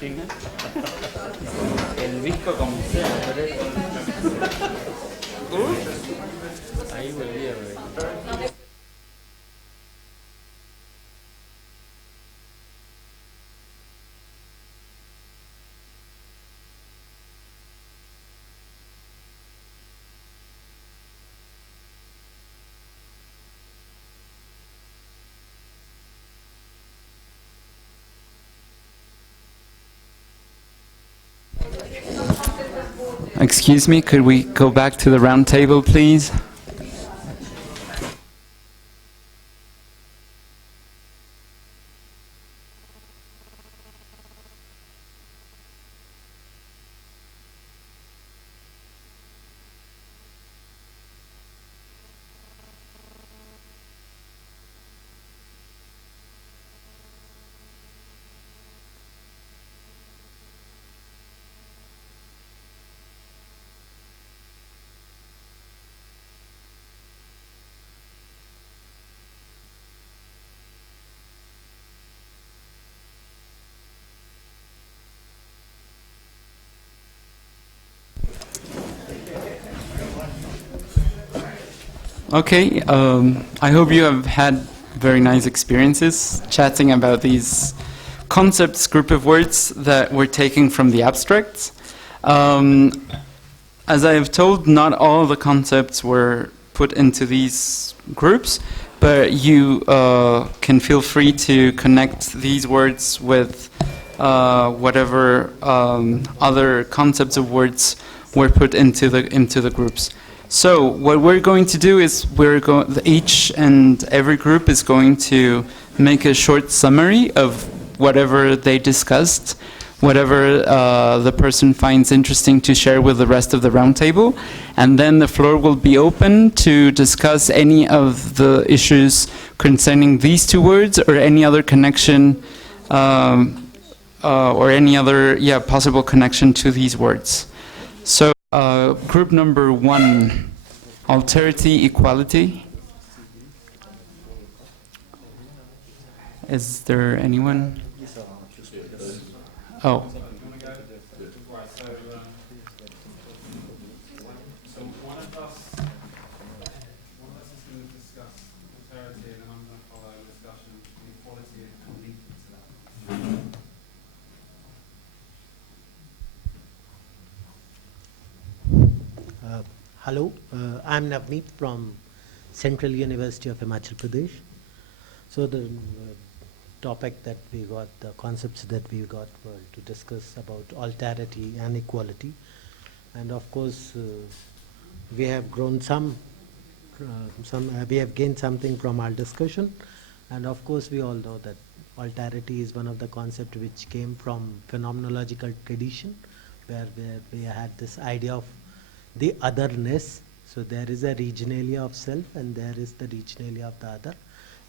El disco como sea, pero... Ahí volví a ver. Excuse me, could we go back to the round table, please? Okay, I hope you have had very nice experiences chatting about these concepts, group of words that we're taking from the abstracts. As I have told, not all the concepts were put into these groups, but you can feel free to connect these words with whatever other concepts of words were put into the groups. So what we're going to do is each and every group is going to make a short summary of whatever they discussed, whatever the person finds interesting to share with the rest of the roundtable, and then the floor will be open to discuss any of the issues concerning these two words or any other connection or any other possible connection to these words. So group number 1, Alterity, Equality. Is there anyone? Oh. So one of us is going to discuss alterity, and then I'm going to follow a discussion of equality and link it to that. Hello, I'm Navneet from Central University of Himachal Pradesh. So the topic that we got, the concepts that we got were to discuss about alterity and equality. And of course, we have grown we have gained something from our discussion. And of course, we all know that alterity is one of the concepts which came from phenomenological tradition, where we had this idea of the otherness. So there is a regionalia of self and there is the regionalia of the other,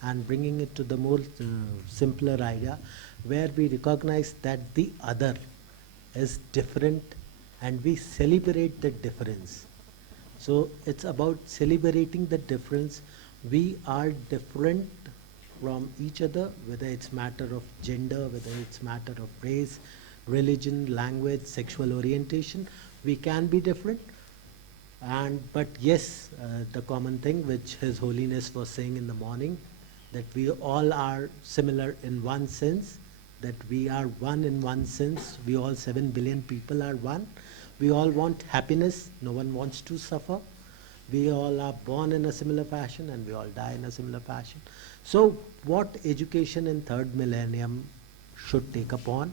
and bringing it to the more simpler idea where we recognize that the other is different and we celebrate the difference. So it's about celebrating the difference. We are different from each other, whether it's matter of gender, whether it's matter of race, religion, language, sexual orientation. We can be different. But yes, the common thing which His Holiness was saying in the morning, that we all are similar in one sense, that we are one in one sense. We all 7 billion people are one. We all want happiness. No one wants to suffer. We all are born in a similar fashion and we all die in a similar fashion. So what education in third millennium should take upon?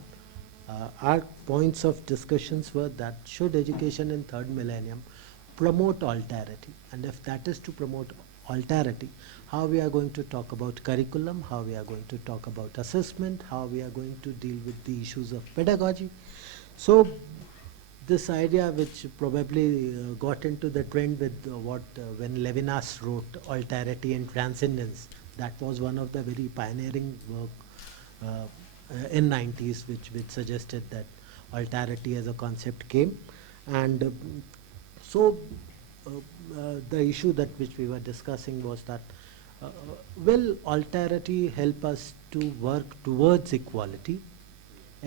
Our points of discussions were that should education in third millennium promote alterity, and if that is to promote alterity, how we are going to talk about curriculum, how we are going to talk about assessment, how we are going to deal with the issues of pedagogy. So this idea, which probably got into the trend with when Levinas wrote Alterity and Transcendence, that was one of the very pioneering work in 90s, which suggested that alterity as a concept came. And so the issue that which we were discussing was that will alterity help us to work towards equality?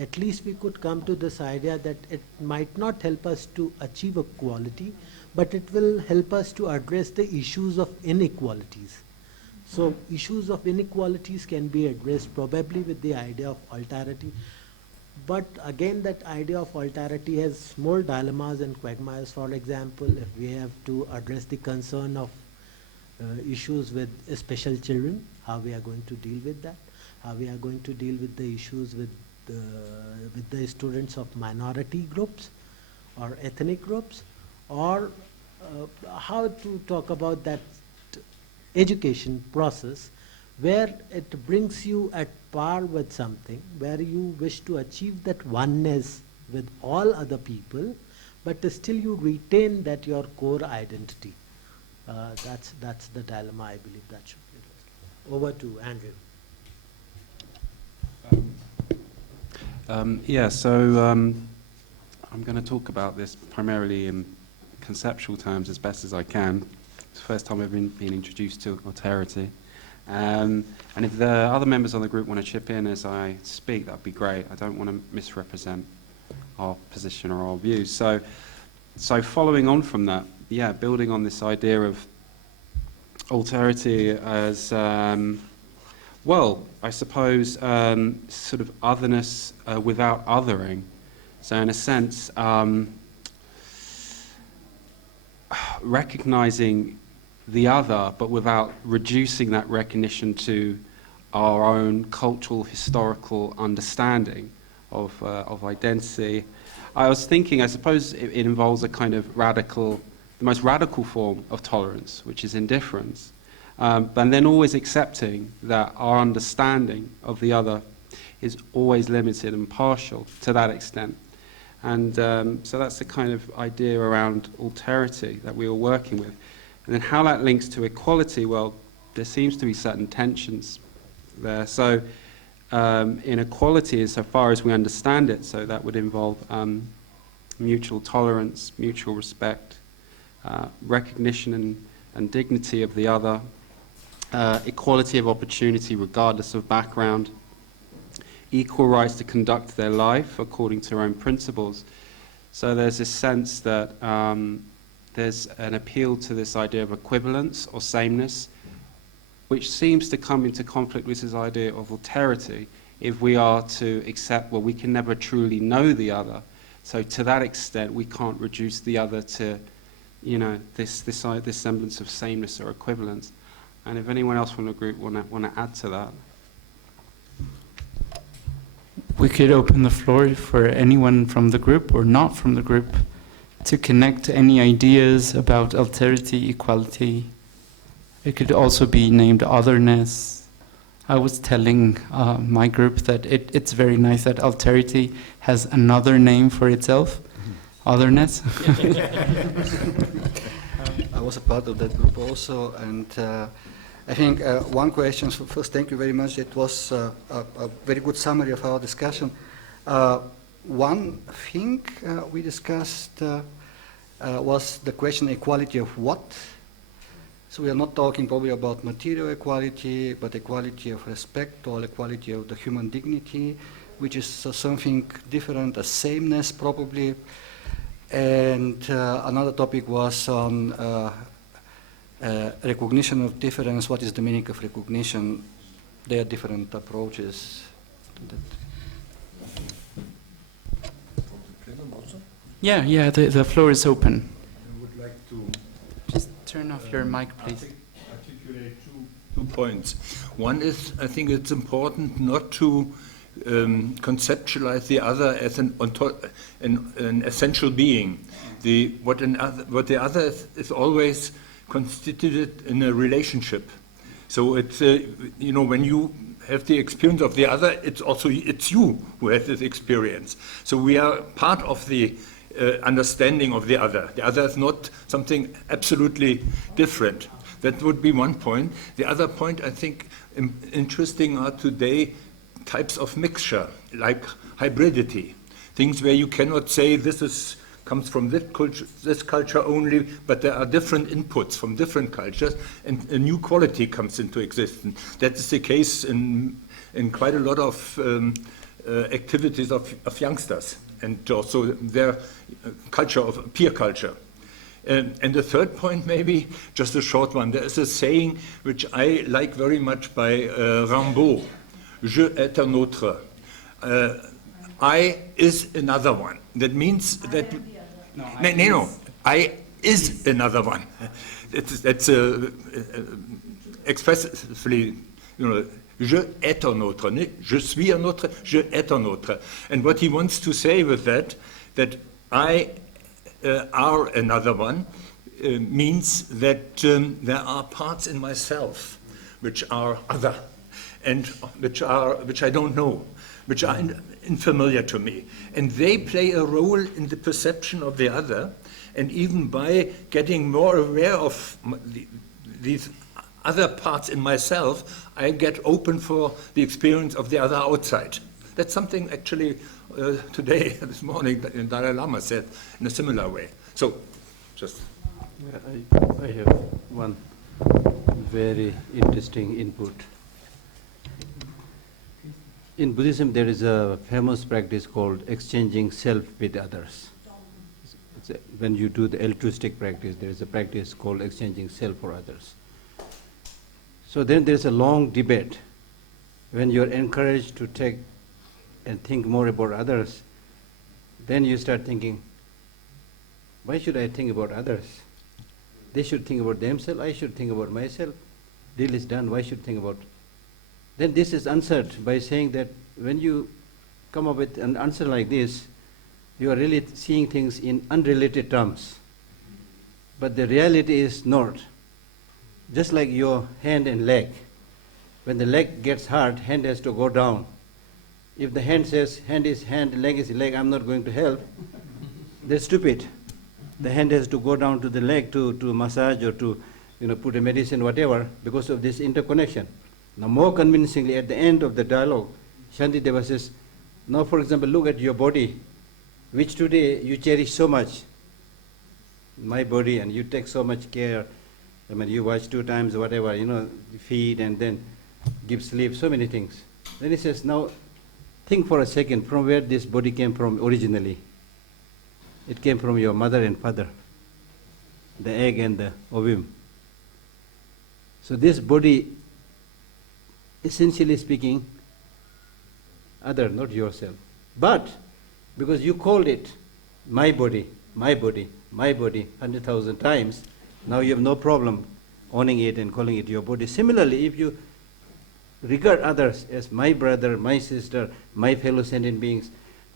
at least we could come to this idea that it might not help us to achieve equality, but it will help us to address the issues of inequalities. So issues of inequalities can be addressed probably with the idea of alterity. But again, that idea of alterity has more dilemmas and quagmires. For example, if we have to address the concern of issues with special children, how we are going to deal with that, how we are going to deal with the issues with the students of minority groups or ethnic groups, or how to talk about that education process where it brings you at par with something, where you wish to achieve that oneness with all other people, but still you retain that your core identity. That's the dilemma, I believe that should be. Over to Andrew. I'm going to talk about this primarily in conceptual terms as best as I can. It's the first time I've been introduced to alterity. And if the other members of the group want to chip in as I speak, that would be great. I don't want to misrepresent our position or our views. So following on from that, building on this idea of alterity as, I suppose, sort of otherness without othering. So in a sense, recognizing the other, but without reducing that recognition to our own cultural, historical understanding of identity. I was thinking, I suppose it involves a kind of the most radical form of tolerance, which is indifference. But then always accepting that our understanding of the other is always limited and partial to that extent. And so that's the kind of idea around alterity that we were working with. And then how that links to equality, well, there seems to be certain tensions there. So inequality, insofar as we understand it, so that would involve mutual tolerance, mutual respect, recognition and dignity of the other, equality of opportunity regardless of background, equal rights to conduct their life according to their own principles. So there's this sense that there's an appeal to this idea of equivalence or sameness, which seems to come into conflict with this idea of alterity if we are to accept, well, we can never truly know the other. So to that extent, we can't reduce the other to, this semblance of sameness or equivalence. And if anyone else from the group want to add to that. We could open the floor for anyone from the group or not from the group to connect any ideas about alterity, equality. It could also be named otherness. I was telling my group that it's very nice that alterity has another name for itself, otherness. I was a part of that group also, and I think one question, so first thank you very much, it was a very good summary of our discussion. One thing we discussed was the question equality of what? So we are not talking probably about material equality, but equality of respect or equality of the human dignity, which is something different, a sameness probably. And another topic was on recognition of difference. What is the meaning of recognition? There are different approaches to that. Yeah, the floor is open. I would like to Just turn off your mic, please. articulate two points. One is, I think it's important not to conceptualize the other as an essential being. What the other is always constituted in a relationship. So it's when you have the experience of the other, it's you who has this experience. So we are part of the understanding of the other. The other is not something absolutely different. That would be one point. The other point, I think, interesting are today types of mixture, like hybridity. Things where you cannot say this comes from this culture only, but there are different inputs from different cultures, and a new quality comes into existence. That is the case in quite a lot of activities of youngsters and also their culture of peer culture. And the third point, maybe just a short one. There is a saying which I like very much by Rimbaud, "Je est un autre." I is another one. That means that no, I is another one. That's expressively, je est un autre. Je suis un autre, je est un autre. And what he wants to say with that I are another one, means that there are parts in myself which are other, and which I don't know, which are unfamiliar to me, and they play a role in the perception of the other. And even by getting more aware of these other parts in myself, I get open for the experience of the other outside. That's something actually today, this morning, Dalai Lama said in a similar way. So, just. I have one very interesting input. In Buddhism, there is a famous practice called exchanging self with others. When you do the altruistic practice, there is a practice called exchanging self for others. So then there is a long debate. When you are encouraged to take and think more about others, then you start thinking, why should I think about others? They should think about themselves, I should think about myself. Deal is done, why should I think about? Then this is answered by saying that when you come up with an answer like this, you are really seeing things in unrelated terms. But the reality is not. Just like your hand and leg. When the leg gets hard, hand has to go down. If the hand says, hand is hand, leg is leg, I'm not going to help, they're stupid. The hand has to go down to the leg to massage or to put a medicine, whatever, because of this interconnection. Now more convincingly, at the end of the dialogue, Shantideva says, now for example, look at your body, which today you cherish so much. My body, and you take so much care. I mean, you wash 2 times, whatever, feed and then give sleep, so many things. Then he says, now think for a second from where this body came from originally. It came from your mother and father, the egg and the ovum. So this body, essentially speaking, other, not yourself. But because you called it my body, my body, my body 100,000 times, now you have no problem owning it and calling it your body. Similarly, if you regard others as my brother, my sister, my fellow sentient beings,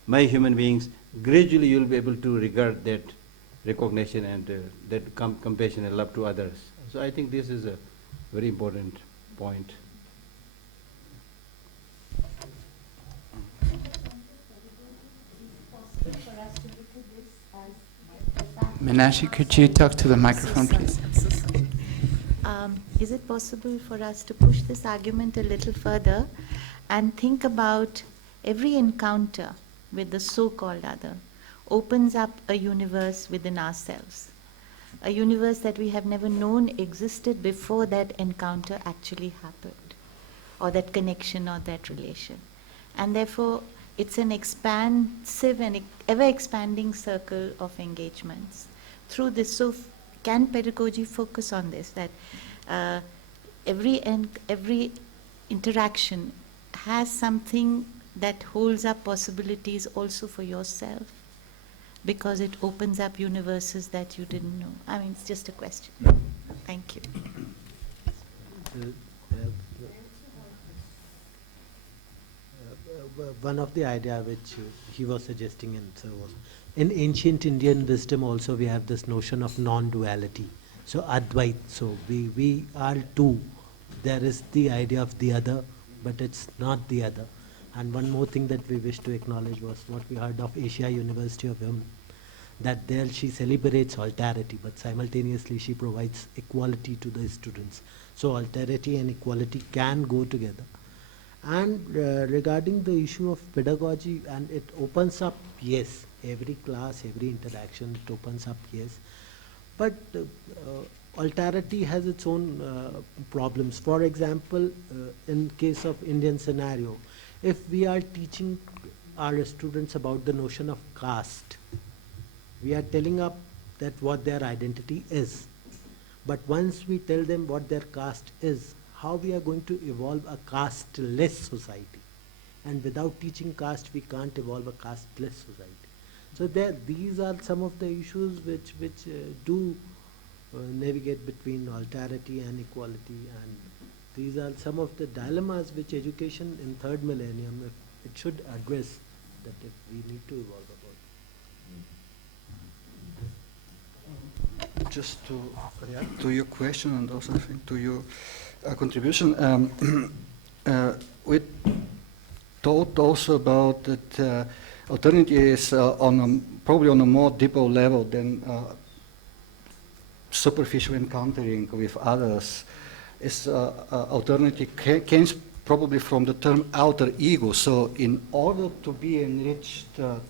my human beings, gradually you will be able to regard that recognition and that compassion and love to others. So I think this is a very important point. Minashi, could you talk to the microphone, please? Is it possible for us to push this argument a little further and think about every encounter with the so-called other opens up a universe within ourselves, a universe that we have never known existed before that encounter actually happened, or that connection or that relation. And therefore, it's an expansive and ever-expanding circle of engagements. Through this, so can pedagogy focus on this, that every interaction has something that holds up possibilities also for yourself, because it opens up universes that you didn't know. I mean, it's just a question. Thank you. One of the idea which he was suggesting, and so was in ancient Indian wisdom also we have this notion of non-duality. So Advait, so we are two. There is the idea of the other, but it's not the other. And one more thing that we wish to acknowledge was what we heard of Asia University of Women, that there she celebrates alterity, but simultaneously she provides equality to the students. So alterity and equality can go together. And regarding the issue of pedagogy, and it opens up, yes, every class, every interaction, it opens up, yes. But alterity has its own problems. For example, in case of Indian scenario, if we are teaching our students about the notion of caste, we are telling up that what their identity is. But once we tell them what their caste is, how we are going to evolve a caste-less society. And without teaching caste, we can't evolve a caste-less society. So these are some of the issues which do navigate between alterity and equality, and these are some of the dilemmas which education in third millennium, it should address, that if we need to evolve about. Just to react to your question and also I think to your contribution, we talked also about that alterity is probably on a more deeper level than superficial encountering with others. Is alterity came probably from the term alter ego. So in order to be enriched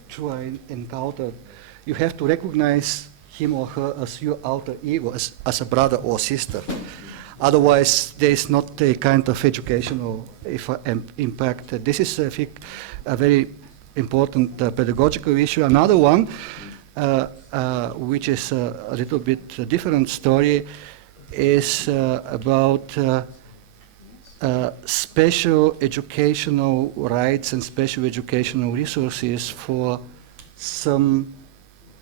through an encounter, you have to recognize him or her as your alter ego, as a brother or sister. Otherwise, there is not a kind of educational impact. This is, I think, a very important pedagogical issue. Another one, which is a little bit different story, is about special educational rights and special educational resources for some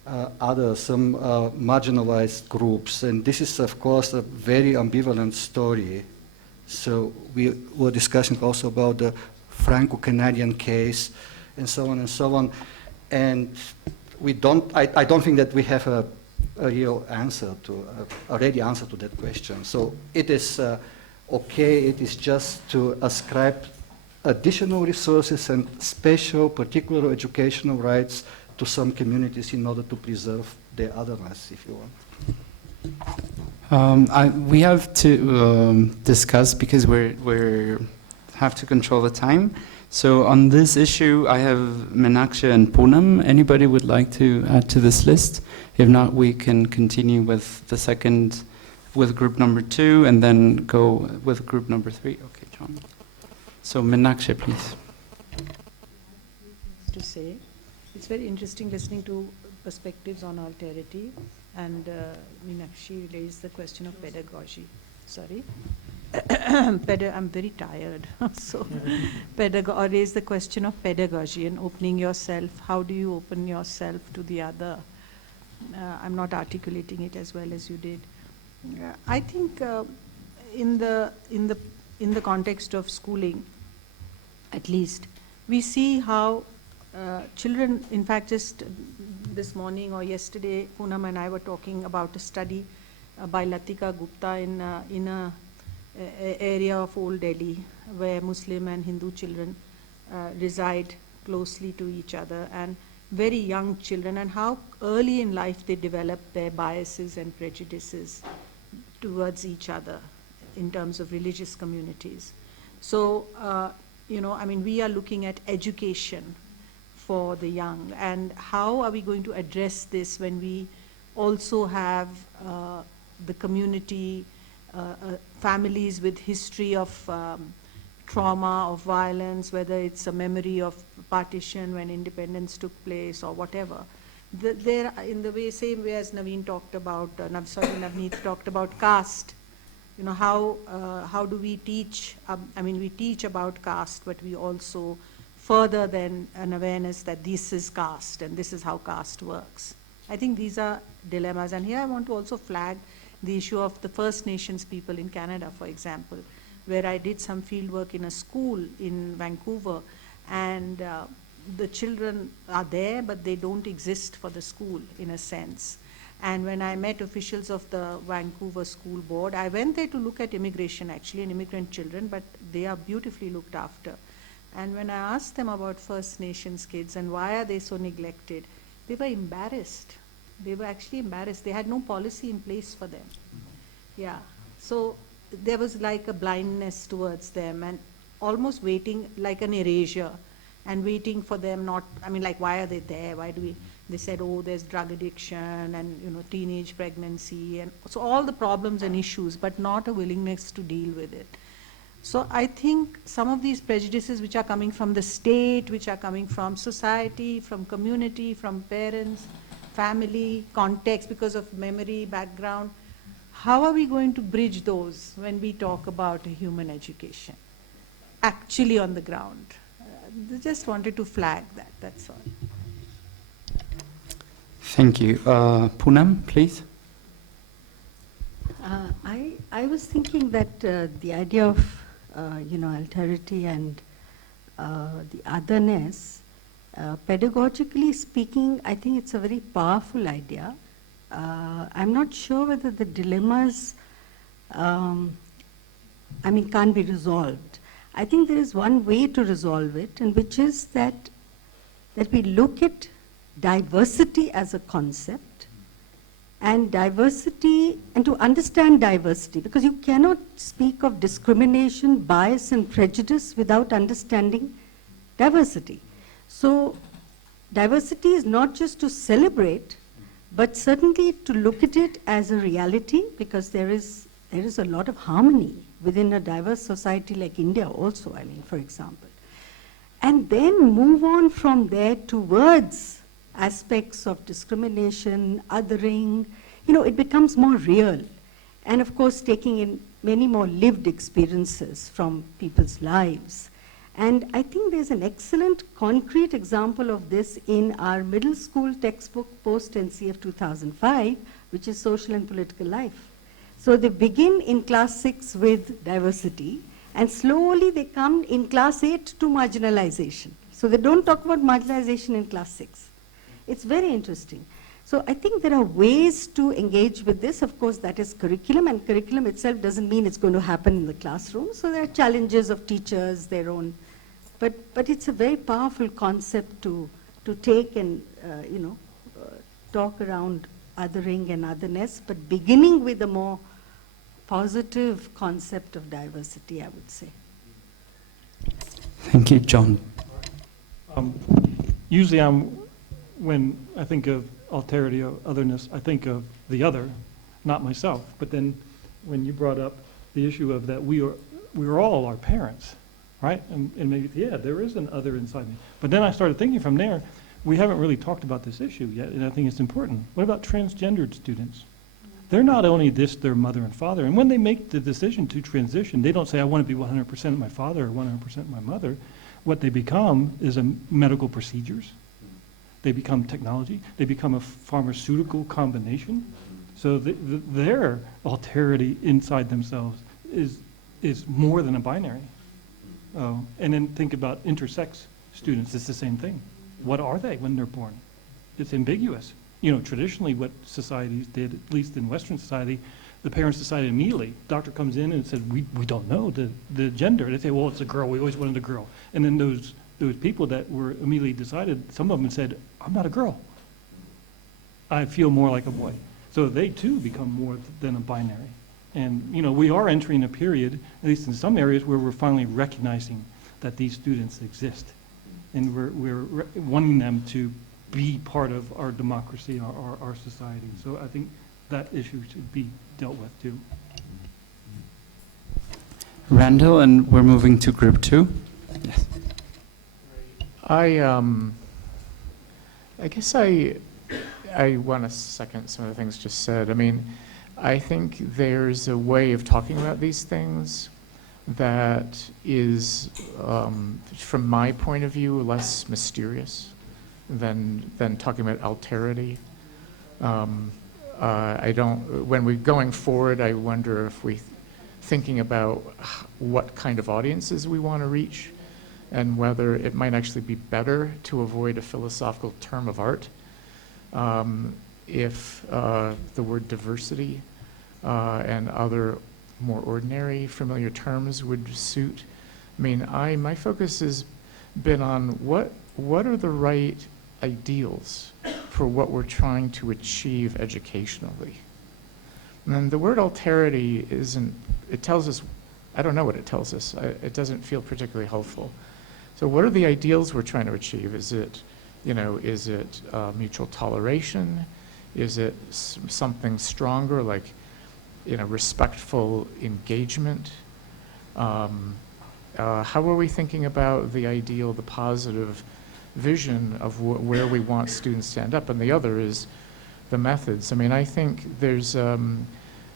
marginalized groups. And this is, of course, a very ambivalent story. So we were discussing also about the Franco-Canadian case and so on and so on. And I don't think that we have a real answer to, a ready answer to that question. So it is okay, it is just to ascribe additional resources and special, particular educational rights to some communities in order to preserve their otherness, if you want. We have to discuss, because we have to control the time. So on this issue, I have Meenakshi and Poonam. Anybody would like to add to this list? If not, we can continue with the second, with group number 2, and then go with group number 3. Okay, John. So Meenakshi, please. To say, it's very interesting listening to perspectives on alterity, and Meenakshi raised the question of pedagogy. Sorry. I'm very tired. So, raise the question of pedagogy and opening yourself. How do you open yourself to the other? I'm not articulating it as well as you did. I think in the context of schooling, at least, we see how children, in fact, just this morning or yesterday, Poonam and I were talking about a study by Latika Gupta in a area of Old Delhi where Muslim and Hindu children reside closely to each other, and very young children, and how early in life they develop their biases and prejudices towards each other in terms of religious communities. So, I mean, we are looking at education for the young, and how are we going to address this when we also have the community, families with history of trauma, of violence, whether it's a memory of partition when independence took place or whatever. There, in the same way as Navneet talked about caste, how do we teach? We teach about caste, but we also further than an awareness that this is caste and this is how caste works. I think these are dilemmas, and here I want to also flag the issue of the First Nations people in Canada, for example, where I did some field work in a school in Vancouver, and the children are there, but they don't exist for the school in a sense. And when I met officials of the Vancouver School Board, I went there to look at immigration, actually, and immigrant children, but they are beautifully looked after. And when I asked them about First Nations kids and why are they so neglected, they were embarrassed. They were actually embarrassed. They had no policy in place for them. Yeah. So there was like a blindness towards them, and almost waiting, like an erasure, and waiting for them not, like, why are they there? Why do we, they said, oh, there's drug addiction and, teenage pregnancy, and so all the problems and issues, but not a willingness to deal with it. So I think some of these prejudices which are coming from the state, which are coming from society, from community, from parents, family, context, because of memory, background, how are we going to bridge those when we talk about a human education, actually on the ground? Just wanted to flag that, that's all. Thank you. Poonam, please. I was thinking that the idea of alterity and the otherness, pedagogically speaking, I think it's a very powerful idea. I'm not sure whether the dilemmas, can't be resolved. I think there is one way to resolve it, and which is that we look at diversity as a concept, and diversity, and to understand diversity, because you cannot speak of discrimination, bias, and prejudice without understanding diversity. So diversity is not just to celebrate, but certainly to look at it as a reality, because there is a lot of harmony within a diverse society like India also, for example. And then move on from there towards aspects of discrimination, othering, it becomes more real. And of course, taking in many more lived experiences from people's lives. And I think there's an excellent concrete example of this in our middle school textbook post-NCF 2005, which is Social and Political Life. So they begin in class 6 with diversity, and slowly they come in class 8 to marginalization. So they don't talk about marginalization in class 6. It's very interesting. So I think there are ways to engage with this. Of course, that is curriculum, and curriculum itself doesn't mean it's going to happen in the classroom. So there are challenges of teachers, their own. But it's a very powerful concept to take and, talk around othering and otherness, but beginning with a more positive concept of diversity, I would say. Thank you, John. Usually when I think of alterity or otherness, I think of the other, not myself. But then when you brought up the issue of that we are all our parents, right? And maybe, yeah, there is an other inside me. But then I started thinking from there, we haven't really talked about this issue yet, and I think it's important. What about transgendered students? They're not only their mother and father, and when they make the decision to transition, they don't say, I want to be 100% my father or 100% my mother. What they become is medical procedures. They become technology. They become a pharmaceutical combination. So their alterity inside themselves is more than a binary. And then think about intersex students. It's the same thing. What are they when they're born? It's ambiguous. Traditionally what societies did, at least in Western society, the parents decided immediately. Doctor comes in and said, we don't know the gender. They say, well, it's a girl. We always wanted a girl. And then those people that were immediately decided, some of them said, I'm not a girl. I feel more like a boy. So they too become more than a binary. And we are entering a period, at least in some areas, where we're finally recognizing that these students exist. And we're wanting them to be part of our democracy, our society. So I think that issue should be dealt with too. Randall, and we're moving to group 2. Yes. I guess I want to second some of the things just said. I think there's a way of talking about these things that is, from my point of view, less mysterious than talking about alterity. When we're going forward, I wonder if thinking about what kind of audiences we want to reach, and whether it might actually be better to avoid a philosophical term of art if the word diversity and other more ordinary, familiar terms would suit. My focus has been on what are the right ideals for what we're trying to achieve educationally. And the word alterity it tells us, I don't know what it tells us. It doesn't feel particularly helpful. So what are the ideals we're trying to achieve? Is it mutual toleration? Is it something stronger like respectful engagement? How are we thinking about the ideal, the positive vision of where we want students to end up? And the other is the methods. I mean, I think there's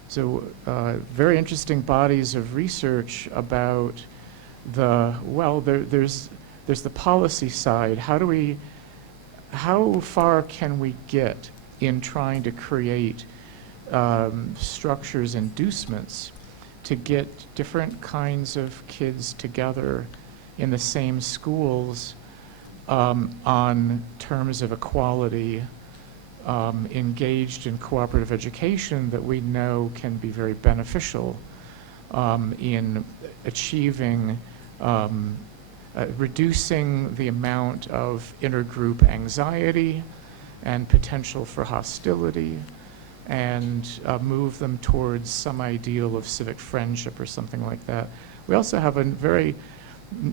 very interesting bodies of research about there's the policy side. How far can we get in trying to create structures, inducements to get different kinds of kids together in the same schools on terms of equality, engaged in cooperative education that we know can be very beneficial in achieving, reducing the amount of intergroup anxiety and potential for hostility, and move them towards some ideal of civic friendship or something like that. We also have a very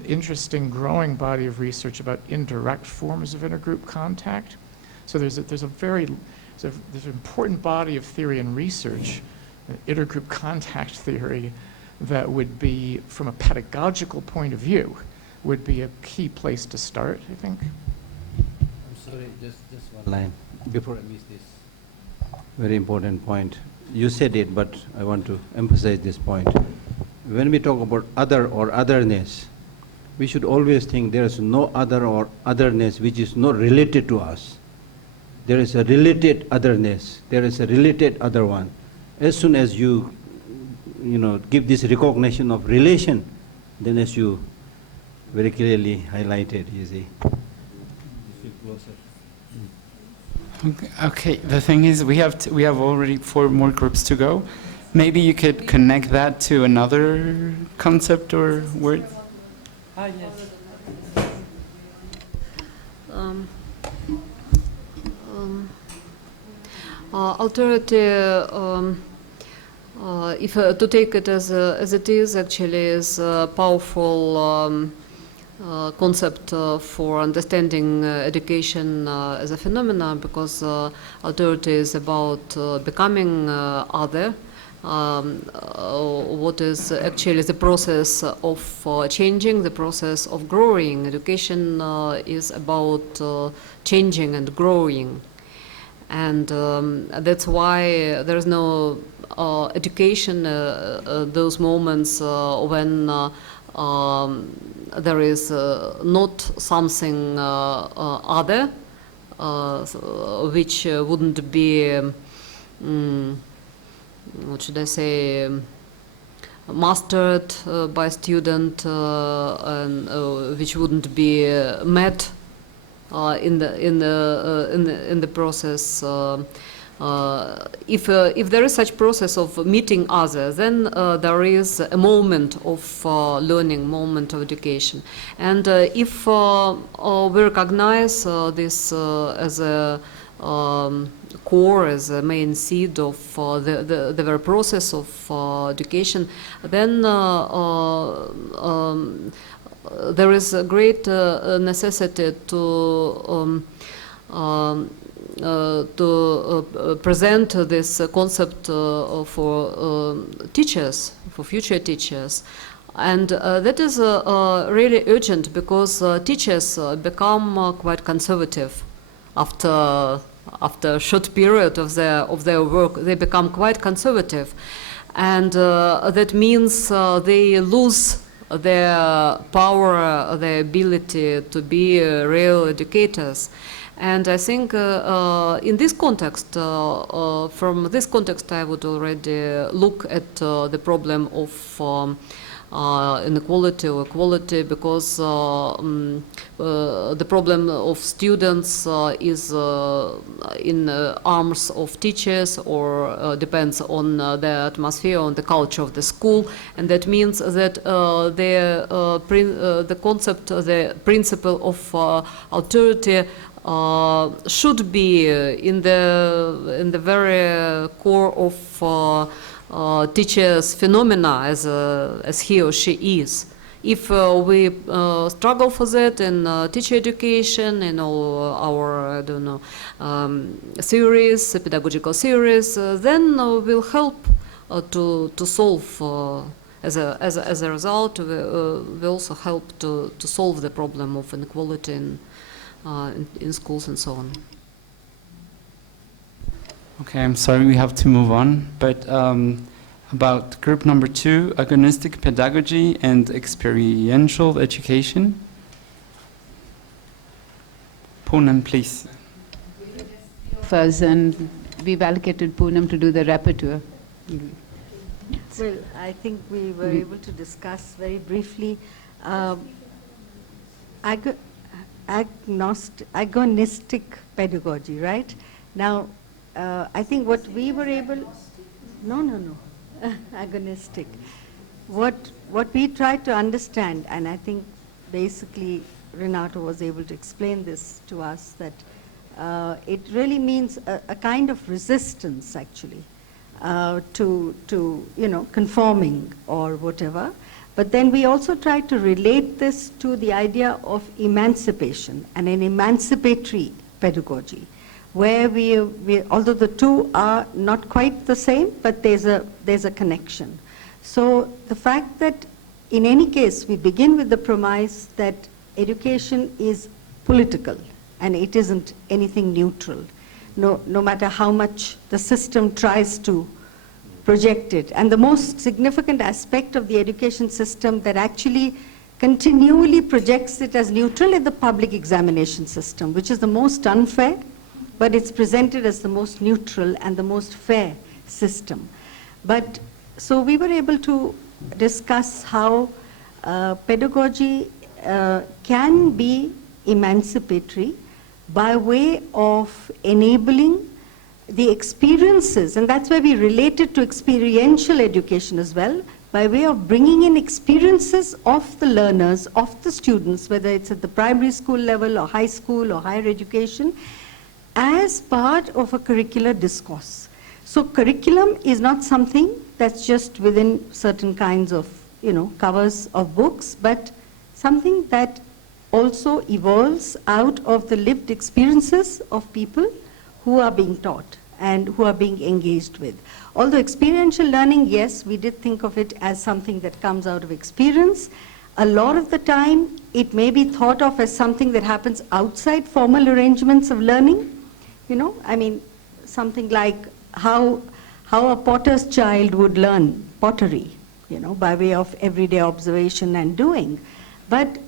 interesting growing body of research about indirect forms of intergroup contact. So there's an important body of theory and research, intergroup contact theory, that would be, from a pedagogical point of view, would be a key place to start, I think. I'm sorry, just one line before I miss this very important point. You said it, but I want to emphasize this point. When we talk about other or otherness, we should always think there is no other or otherness which is not related to us. There is a related otherness. There is a related other one. As soon as you give this recognition of relation, then as you very clearly highlighted, you see. Okay, the thing is, we have already 4 more groups to go. Maybe you could connect that to another concept or word. Yes. Alterity, if to take it as it is, actually is a powerful concept for understanding education as a phenomenon, because alterity is about becoming other. What is actually the process of changing, the process of growing. Education is about changing and growing. And that's why there is no education, those moments when there is not something other, which wouldn't be, what should I say, mastered by a student, and which wouldn't be met in the process. If there is such process of meeting others, then there is a moment of learning, moment of education. And if we recognize this as a core, as a main seed of the very process of education, then there is a great necessity to present this concept for teachers, for future teachers. And that is really urgent, because teachers become quite conservative after a short period of their work. They become quite conservative, and that means they lose their power, their ability to be real educators. And I think in this context, from this context, I would already look at the problem of inequality or equality, because the problem of students is in arms of teachers, or depends on the atmosphere, on the culture of the school, and that means that the concept, the principle of alterity should be in the very core of teacher's phenomena as he or she is. If we struggle for that in teacher education, in all our, I don't know, theories, pedagogical theories, then we'll help to solve as a result, we also help to solve the problem of inequality in schools and so on. Okay, I'm sorry, we have to move on, but about group number 2, agonistic pedagogy and experiential education. Poonam, please. First, and we've allocated Poonam to do the rapporteur. Well, I think we were able to discuss very briefly agonistic pedagogy, right? Now, I think what we were able, agonistic. What we tried to understand, and I think basically Renato was able to explain this to us, that it really means a kind of resistance, actually, to conforming or whatever. But then we also try to relate this to the idea of emancipation and an emancipatory pedagogy, where we although the two are not quite the same, but there's a connection. So the fact that in any case we begin with the premise that education is political and it isn't anything neutral, no matter how much the system tries to project it. And the most significant aspect of the education system that actually continually projects it as neutral is the public examination system, which is the most unfair, but it's presented as the most neutral and the most fair system. But so we were able to discuss how pedagogy can be emancipatory by way of enabling the experiences, and that's why we related to experiential education as well, by way of bringing in experiences of the learners, of the students, whether it's at the primary school level or high school or higher education, as part of a curricular discourse. So curriculum is not something that's just within certain kinds of, covers of books, but something that also evolves out of the lived experiences of people who are being taught and who are being engaged with. Although experiential learning, yes, we did think of it as something that comes out of experience. A lot of the time, it may be thought of as something that happens outside formal arrangements of learning. Something like how a potter's child would learn pottery, by way of everyday observation and doing. But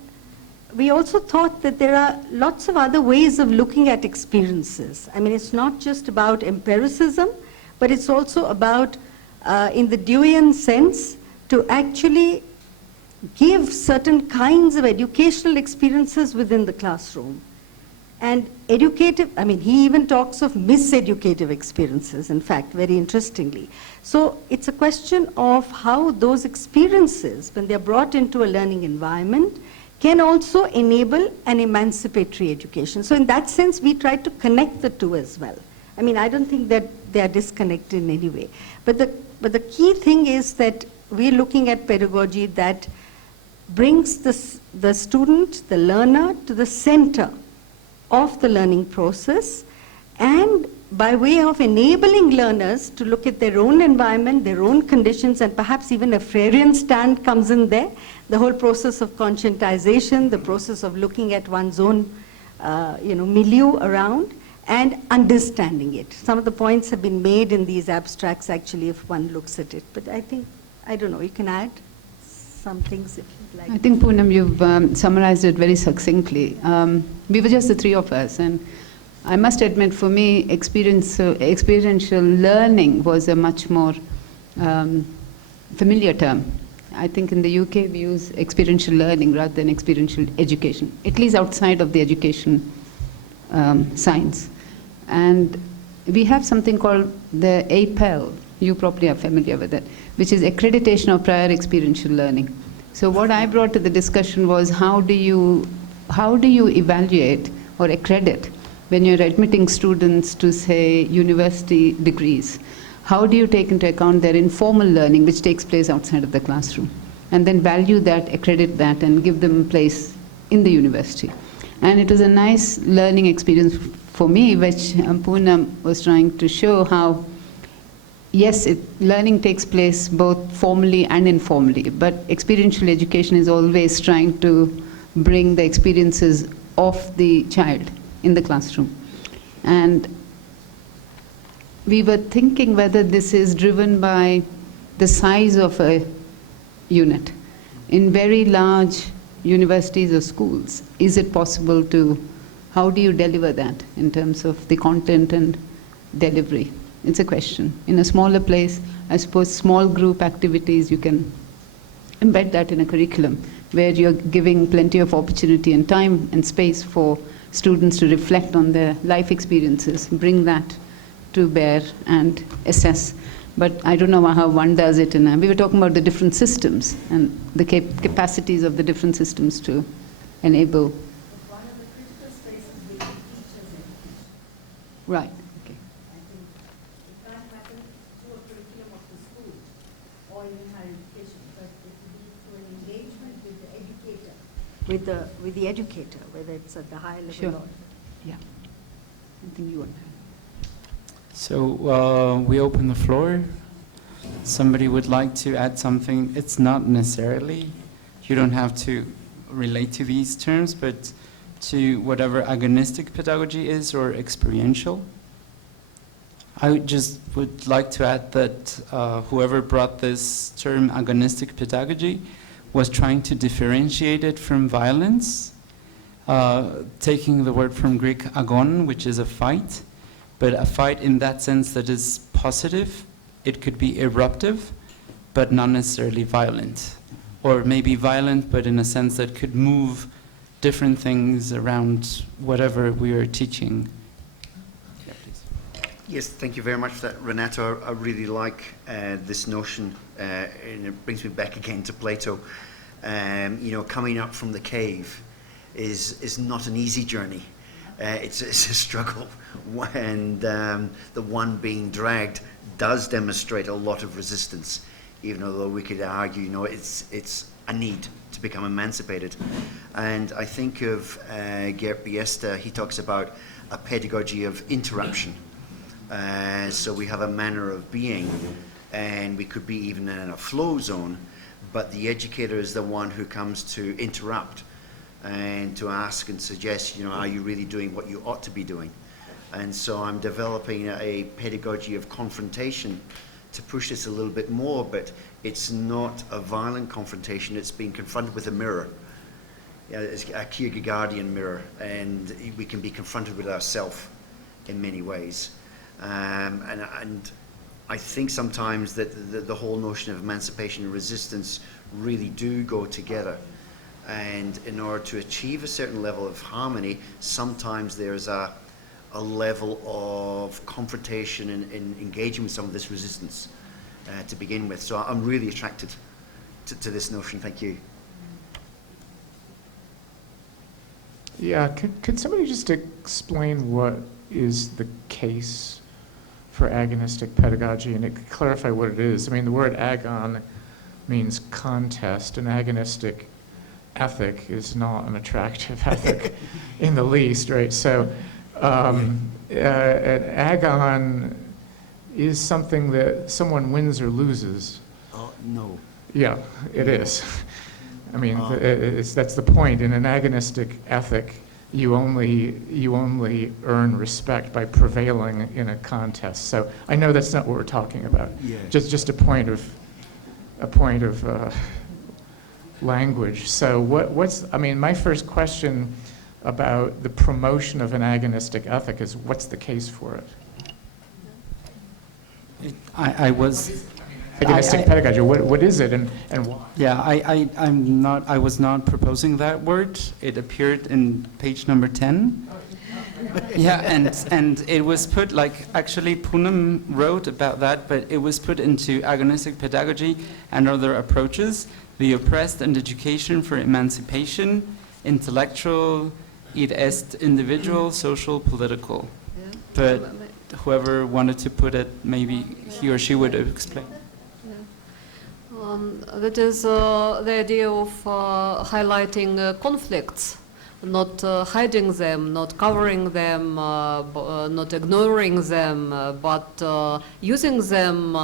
we also thought that there are lots of other ways of looking at experiences. It's not just about empiricism, but it's also about, in the Deweyan sense, to actually give certain kinds of educational experiences within the classroom. And educative, he even talks of miseducative experiences, in fact, very interestingly. So it's a question of how those experiences, when they're brought into a learning environment, can also enable an emancipatory education. So in that sense, we try to connect the two as well. I don't think that they are disconnected in any way. But the key thing is that we're looking at pedagogy that brings the student, the learner, to the center of the learning process, and by way of enabling learners to look at their own environment, their own conditions, and perhaps even a Freirean stand comes in there, the whole process of conscientization, the process of looking at one's own milieu around, and understanding it. Some of the points have been made in these abstracts, actually, if one looks at it. But I think, I don't know, you can add some things if you'd like. I think, Poonam, you've summarized it very succinctly. We were just the three of us, and I must admit, for me, experiential learning was a much more familiar term. I think in the UK we use experiential learning rather than experiential education, at least outside of the education science. And we have something called the APEL, you probably are familiar with it, which is Accreditation of Prior Experiential Learning. So what I brought to the discussion was how do you evaluate or accredit when you're admitting students to, say, university degrees? How do you take into account their informal learning, which takes place outside of the classroom, and then value that, accredit that, and give them a place in the university? And it was a nice learning experience for me, which Poonam was trying to show how yes, learning takes place both formally and informally, but experiential education is always trying to bring the experiences of the child in the classroom. And we were thinking whether this is driven by the size of a unit. In very large universities or schools, is it possible to, how do you deliver that in terms of the content and delivery? It's a question. In a smaller place, I suppose small group activities, you can embed that in a curriculum where you're giving plenty of opportunity and time and space for students to reflect on their life experiences, bring that to bear and assess. But I don't know how one does it. And we were talking about the different systems and the capacities of the different systems to enable. One of the critical spaces will be teachers and Right. it can't happen through a curriculum of the school or in higher education, but it will be through an engagement with the educator, with the educator, whether it's at the higher level Sure. or. Yeah. I think you want to. So we open the floor. Somebody would like to add something. It's not necessarily, you don't have to relate to these terms, but to whatever agonistic pedagogy is or experiential. I just would like to add that whoever brought this term agonistic pedagogy was trying to differentiate it from violence, taking the word from Greek agon, which is a fight, but a fight in that sense that is positive. It could be eruptive, but not necessarily violent. Or maybe violent, but in a sense that could move different things around whatever we are teaching. Yeah, please. Yes, thank you very much for that, Renato. I really like this notion, and it brings me back again to Plato. You know, coming up from the cave is not an easy journey. It's a struggle, and the one being dragged does demonstrate a lot of resistance, even though we could argue, you know, it's a need to become emancipated. And I think of Geert Biesta. He talks about a pedagogy of interruption. So we have a manner of being, and we could be even in a flow zone, but the educator is the one who comes to interrupt and to ask and suggest, you know, are you really doing what you ought to be doing? And so I'm developing a pedagogy of confrontation to push this a little bit more, but it's not a violent confrontation, it's being confronted with a mirror. Yeah, it's a Kierkegaardian mirror, and we can be confronted with ourselves in many ways. And I think sometimes that the whole notion of emancipation and resistance really do go together. And in order to achieve a certain level of harmony, sometimes there's a level of confrontation and engaging with some of this resistance to begin with. So I'm really attracted to this notion. Thank you. Yeah, could somebody just explain what is the case for agonistic pedagogy and clarify what it is? I mean, the word agon means contest, and agonistic ethic is not an attractive ethic in the least, right? So an agon is something that someone wins or loses. Oh, no. Yeah, it is. I mean, that's the point. In an agonistic ethic, you only earn respect by prevailing in a contest. So I know that's not what we're talking about. Yeah. Just a point of language. So I mean, my first question about the promotion of an agonistic ethic is, what's the case for it? I was agonistic pedagogy. What is it and why? Yeah, I was not proposing that word. It appeared in page number 10. Yeah, and it was put, like, actually Poonam wrote about that, but it was put into agonistic pedagogy and other approaches, the oppressed and education for emancipation, intellectual, id est individual, social, political. Yeah. But whoever wanted to put it, maybe he or she would explain. That is the idea of highlighting conflicts not hiding them, not covering them, not ignoring them, but using them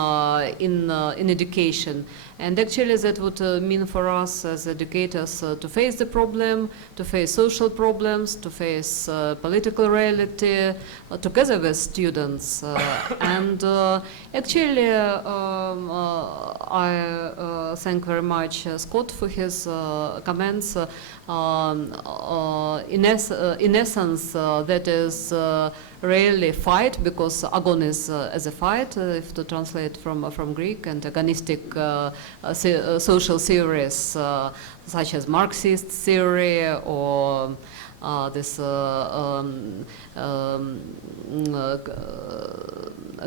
in education. And actually that would mean for us as educators to face the problem, to face social problems, to face political reality together with students. And actually I thank very much Scott for his comments. In essence, that is really fight, because agon is as a fight, if to translate from Greek, and agonistic social theories such as Marxist theory or this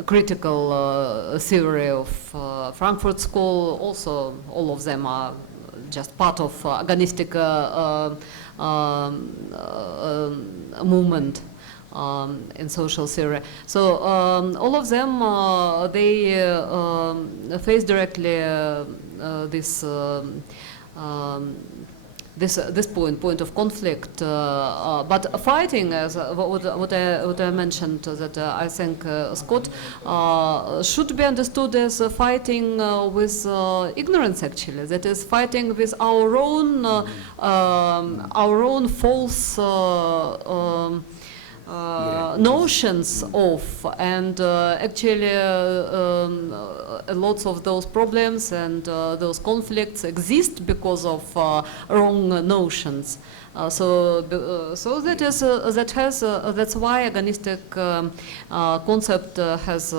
critical theory of Frankfurt School. Also, all of them are just part of agonistic movement in social theory. So all of them, they face directly this point of conflict, but fighting, as what I mentioned, that I think Scott should be understood as fighting with ignorance. Actually, that is fighting with our own false notions of, and actually lots of those problems and those conflicts exist because of wrong notions. So that is that's why agonistic concept has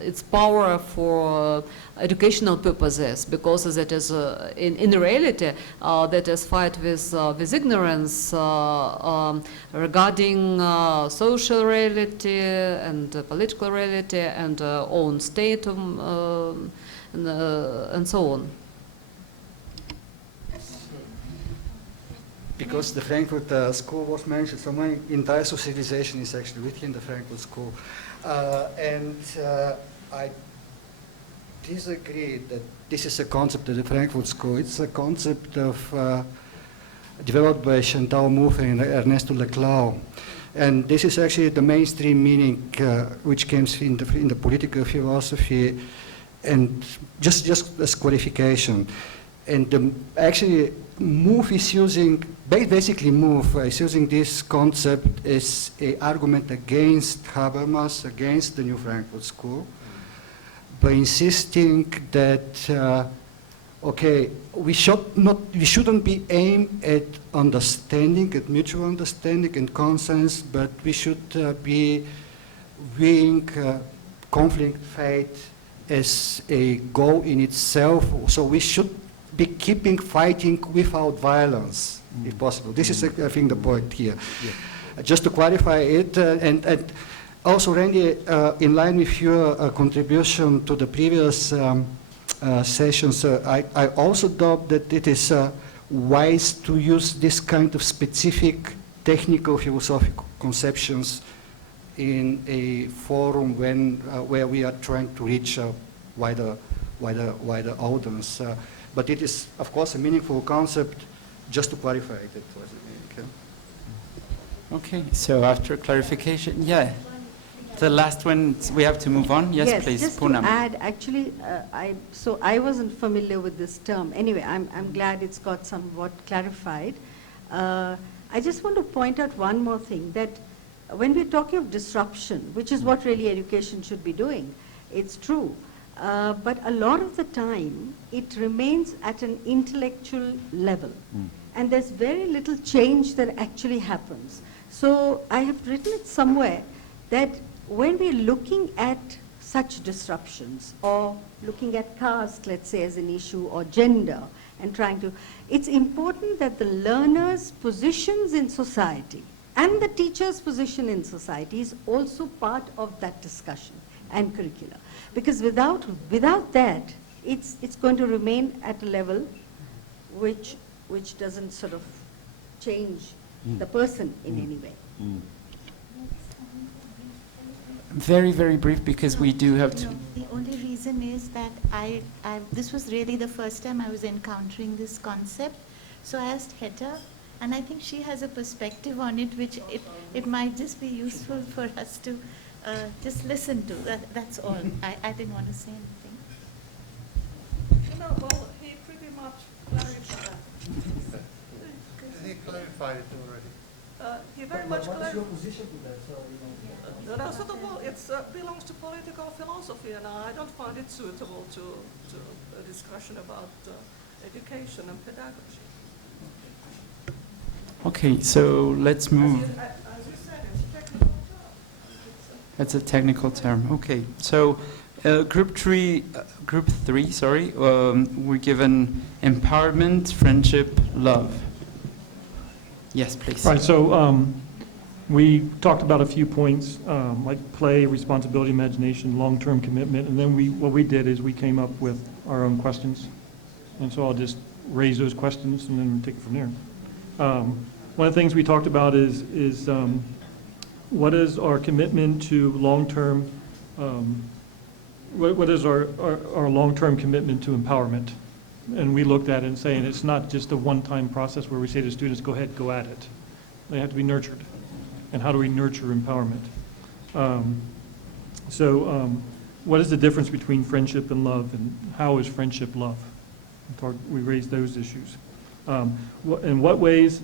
its power for educational purposes, because that is in reality that is fight with ignorance regarding social reality and political reality and own state and so on. Because the Frankfurt School was mentioned, so my entire socialization is actually within the Frankfurt School. I disagree that this is a concept of the Frankfurt School. It's a concept of developed by Chantal Mouffe and Ernesto Laclau. And this is actually the mainstream meaning which comes in the political philosophy, and just as qualification. And actually, Mouffe is using, basically Mouffe is using this concept as an argument against Habermas, against the New Frankfurt School, by insisting that, okay, we shouldn't be aimed at understanding, at mutual understanding and consensus, but we should be viewing conflict, fight as a goal in itself. So we should be keeping fighting without violence, if possible. This is, I think, the point here. Yeah. Just to clarify it, and also, Randy, in line with your contribution to the previous sessions, I also doubt that it is wise to use this kind of specific technical philosophical conceptions in a forum where we are trying to reach a wider audience. But it is, of course, a meaningful concept, just to clarify it. Okay, so after clarification, yeah. The last one, we have to move on. Yes, please, just Poonam. to add, actually, I wasn't familiar with this term. Anyway, I'm glad it's got somewhat clarified. I just want to point out one more thing, that when we're talking of disruption, which is what really education should be doing, it's true. But a lot of the time, it remains at an intellectual level. And there's very little change that actually happens. So I have written it somewhere that when we're looking at such disruptions, or looking at caste, let's say, as an issue, or gender, and trying to, it's important that the learner's positions in society and the teacher's position in society is also part of that discussion and curricula. Because without that, it's going to remain at a level which doesn't sort of change the person in any way. Very, very brief, because we do have to. No, the only reason is that this was really the first time I was encountering this concept. So I asked Heta And I think she has a perspective on it, which it might just be useful for us to just listen to. That's all. I didn't want to say anything. No, well, he pretty much clarified. He clarified it already. He very much What is clarified. your position to that? So, No, so it belongs to political philosophy, and I don't find it suitable to a discussion about education and pedagogy. Okay, so let's move. As you said, it's a technical term. That's a technical term. Okay, so group three, we're given empowerment, friendship, love. Yes, please. Right. So we talked about a few points like play, responsibility, imagination, long-term commitment, and then what we did is we came up with our own questions, and so I'll just raise those questions and then take it from there. One of the things we talked about is what is our commitment to long-term, what is our long-term commitment to empowerment? And we looked at it and saying it's not just a one-time process where we say to students, go ahead, go at it. They have to be nurtured. And how do we nurture empowerment? What is the difference between friendship and love, and how is friendship love? We raised those issues. In what ways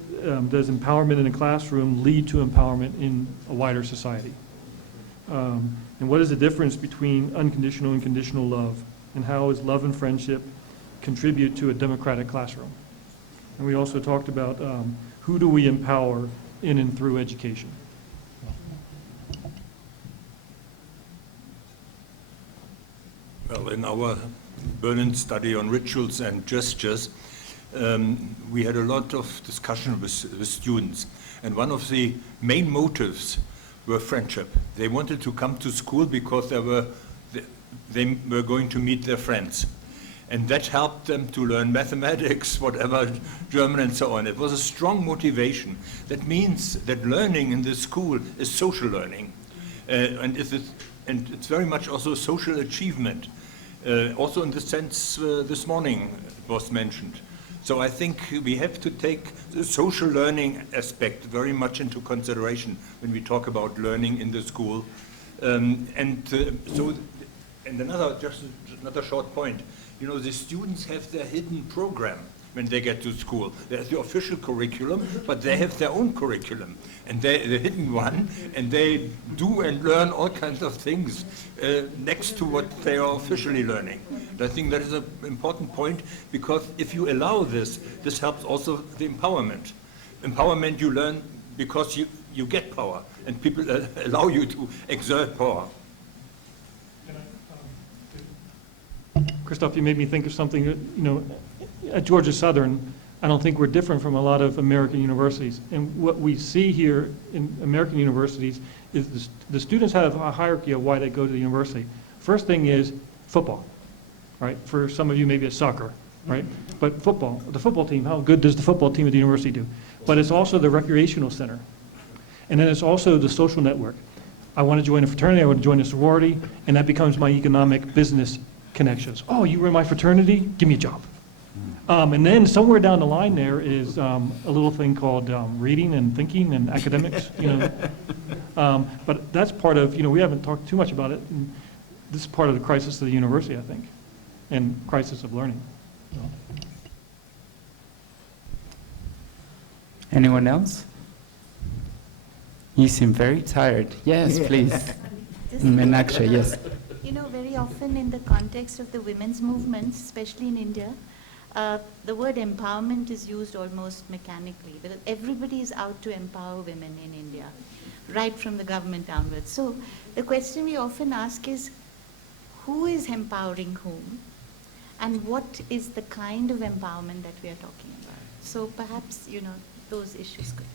does empowerment in a classroom lead to empowerment in a wider society? And what is the difference between unconditional and conditional love? And how is love and friendship contribute to a democratic classroom? And we also talked about who do we empower in and through education? Well, in our Berlin study on rituals and gestures, we had a lot of discussion with students. And one of the main motives were friendship. They wanted to come to school because they were going to meet their friends. And that helped them to learn mathematics, whatever, German and so on. It was a strong motivation. That means that learning in the school is social learning. And it's very much also social achievement. Also in the sense this morning was mentioned. So I think we have to take the social learning aspect very much into consideration when we talk about learning in the school. Just another short point. You know, the students have their hidden program when they get to school. There's the official curriculum, but they have their own curriculum, and the hidden one, and they do and learn all kinds of things next to what they are officially learning. And I think that is an important point, because if you allow this helps also the empowerment. Empowerment you learn because you get power, and people allow you to exert power. Christoph, you made me think of something, at Georgia Southern, I don't think we're different from a lot of American universities. And what we see here in American universities is the students have a hierarchy of why they go to the university. First thing is football, right? For some of you, maybe it's soccer, right? But football, the football team, how good does the football team at the university do? But it's also the recreational center. And then it's also the social network. I want to join a fraternity, I want to join a sorority, and that becomes my economic business connections. Oh, you were in my fraternity? Give me a job. And then somewhere down the line there is a little thing called reading and thinking and academics, But that's part of, we haven't talked too much about it. And this is part of the crisis of the university, I think, and crisis of learning. Anyone else? You seem very tired. Yes, please. Meenakshi, yes. Very often in the context of the women's movements, especially in India, the word empowerment is used almost mechanically, because everybody is out to empower women in India, right from the government downwards. So the question we often ask is, who is empowering whom, and what is the kind of empowerment that we are talking about? So perhaps, those issues could.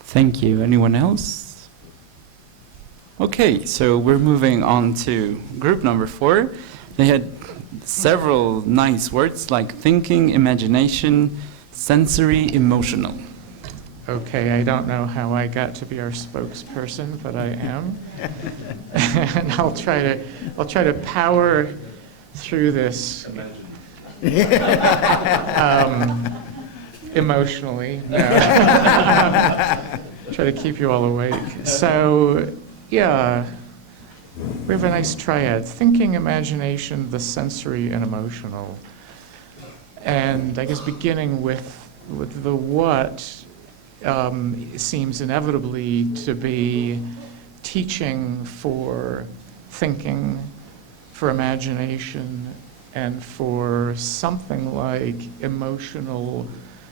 Thank you. Anyone else? Okay, so we're moving on to group number 4. They had several nice words like thinking, imagination, sensory, emotional. Okay, I don't know how I got to be our spokesperson, but I am. And I'll try to power through this. Emotionally, no. Try to keep you all awake. So, yeah, we have a nice triad: thinking, imagination, the sensory, and emotional. And I guess beginning with the what seems inevitably to be teaching for thinking, for imagination, and for something like emotional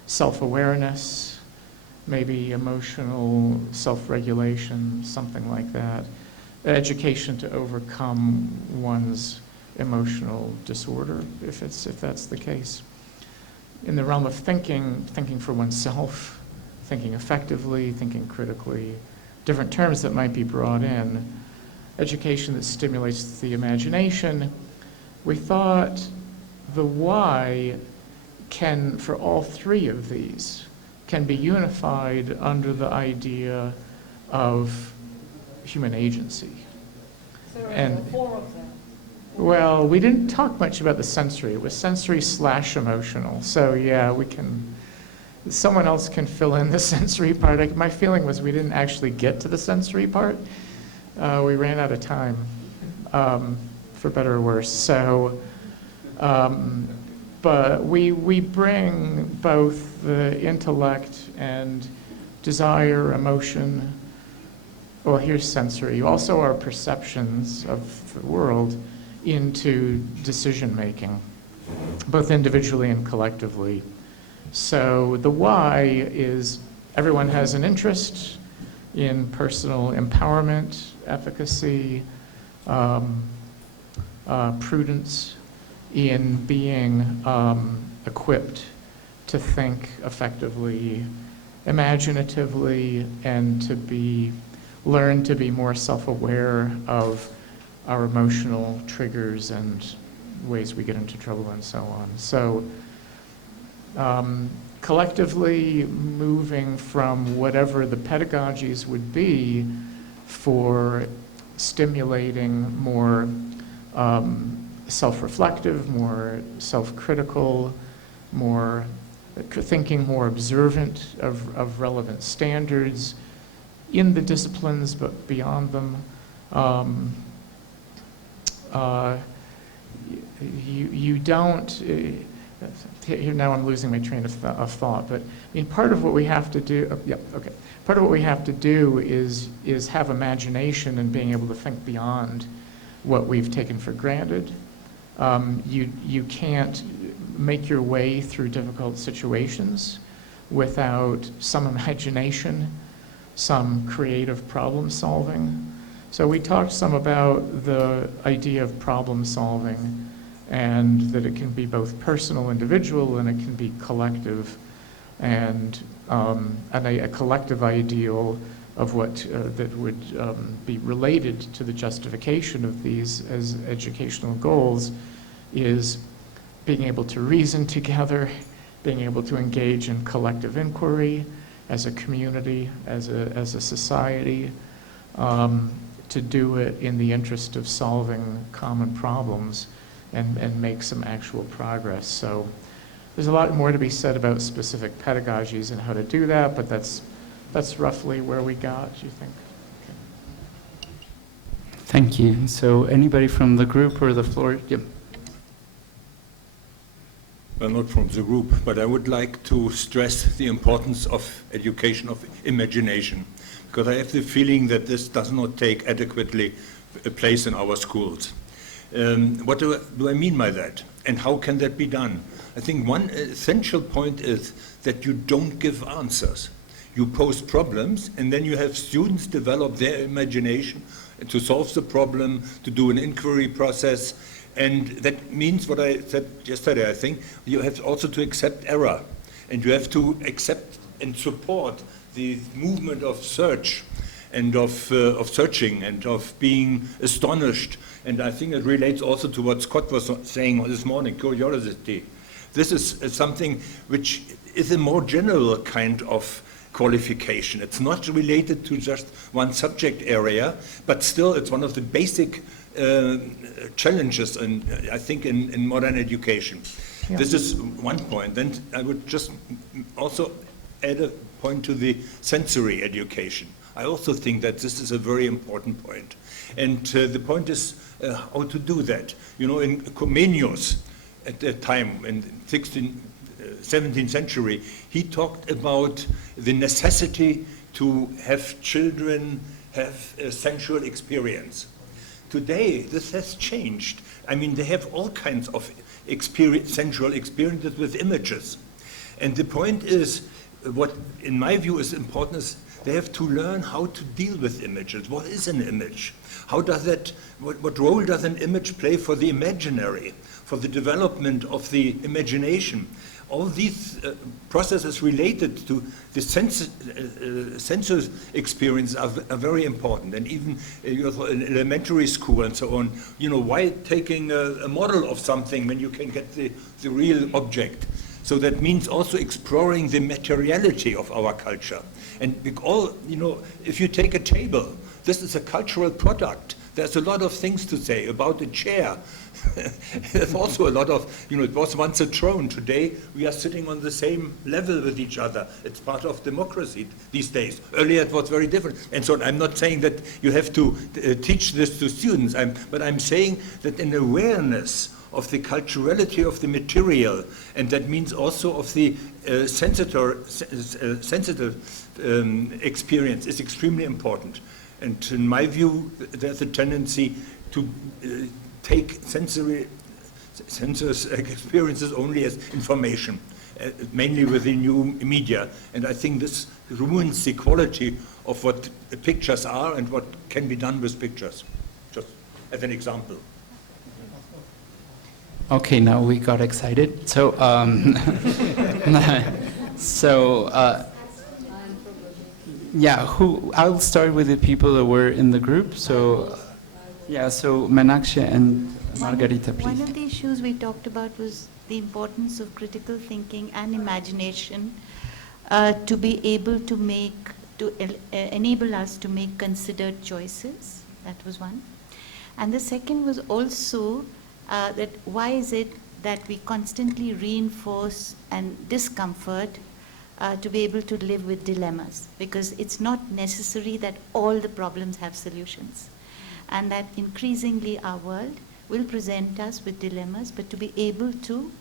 self-awareness, maybe emotional self-regulation, something like that. Education to overcome one's emotional disorder, if that's the case. In the realm of thinking for oneself, thinking effectively, thinking critically, different terms that might be brought in. Education that stimulates the imagination. We thought the why can, for all three of these, can be unified under the idea of human agency. So there And are 4 of them. well, we didn't talk much about the sensory. It was sensory/emotional. So yeah, we can, someone else can fill in the sensory part. My feeling was we didn't actually get to the sensory part. We ran out of time, for better or worse. So, but we bring both the intellect and desire, emotion. Well, here's sensory. Also our perceptions of the world into decision making, both individually and collectively. So the why is everyone has an interest in personal empowerment, efficacy, prudence, in being equipped to think effectively, imaginatively, and to learn to be more self-aware of our emotional triggers and ways we get into trouble and so on. So collectively moving from whatever the pedagogies would be for stimulating more self-reflective, more self-critical, more thinking more observant of relevant standards in the disciplines but beyond them. You don't, here now I'm losing my train of thought, but I mean, part of what we have to do, part of what we have to do is have imagination and being able to think beyond what we've taken for granted. You can't make your way through difficult situations without some imagination, some creative problem solving. So we talked some about the idea of problem solving, and that it can be both personal, individual, and it can be collective, and a collective ideal of what that would be related to the justification of these as educational goals is being able to reason together, being able to engage in collective inquiry as a community, as a society, to do it in the interest of solving common problems and make some actual progress. So there's a lot more to be said about specific pedagogies and how to do that, but that's roughly where we got, do you think? Okay. Thank you. So anybody from the group or the floor? Yep. Well, not from the group, but I would like to stress the importance of education of imagination, because I have the feeling that this does not take adequately a place in our schools. What do I mean by that? And how can that be done? I think one essential point is that you don't give answers. You pose problems, and then you have students develop their imagination to solve the problem, to do an inquiry process. And that means what I said yesterday, I think, you have also to accept error. And you have to accept and support the movement of search and of searching and of being astonished. And I think it relates also to what Scott was saying this morning, curiosity. This is something which is a more general kind of qualification. It's not related to just one subject area, but still it's one of the basic challenges, I think, in modern education. This is one point. Then I would just also add a point to the sensory education. I also think that this is a very important point. And the point is how to do that. You know, in Comenius, at that time, in 17th century, he talked about the necessity to have children have a sensual experience. Today, this has changed. I mean, they have all kinds of sensual experiences with images. And the point is, what in my view is important is they have to learn how to deal with images. What is an image? How does that, what role does an image play for the imaginary, for the development of the imagination? All these processes related to the sensuous experience are very important. And even in elementary school and so on, you know, why taking a model of something when you can get the real object? So that means also exploring the materiality of our culture. And all, you know, if you take a table, this is a cultural product. There's a lot of things to say about a chair. There's also a lot of, you know, it was once a throne. Today we are sitting on the same level with each other. It's part of democracy these days. Earlier it was very different. And so I'm not saying that you have to teach this to students, but I'm saying that an awareness of the culturality of the material, and that means also of the sensitive experience, is extremely important. And in my view, there's a tendency to take sensory experiences only as information, mainly with the new media. And I think this ruins the quality of what pictures are and what can be done with pictures, just as an example. Okay, now we got excited. So, yeah, I'll start with the people that were in the group. So, yeah, so Meenakshi and Margarita, please. One of the issues we talked about was the importance of critical thinking and imagination to be able to enable us to make considered choices. That was one. And the second was also that why is it that we constantly reinforce and discomfort to be able to live with dilemmas, because it's not necessary that all the problems have solutions, and that increasingly our world will present us with dilemmas, but to be able to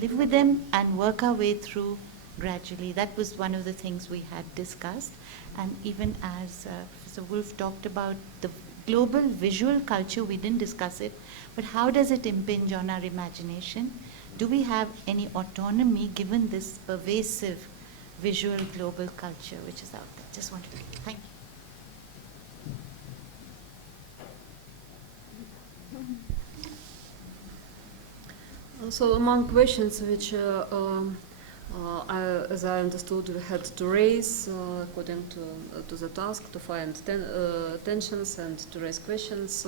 live with them and work our way through gradually. That was one of the things we had discussed. And even as Professor Wolf talked about the global visual culture, we didn't discuss it, but how does it impinge on our imagination? Do we have any autonomy given this pervasive visual global culture which is out there? Just wanted to thank you. So among questions which, as I understood, we had to raise according to the task to find tensions and to raise questions,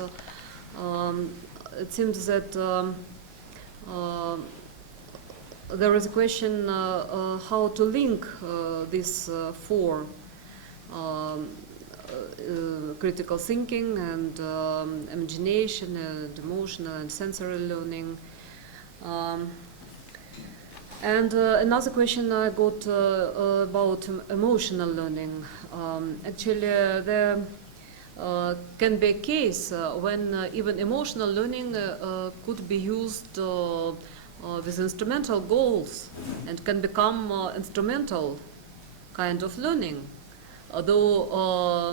it seems that there is a question how to link these four critical thinking and imagination and emotional and sensory learning. And another question I got about emotional learning. Actually, there can be a case when even emotional learning could be used with instrumental goals and can become instrumental kind of learning, although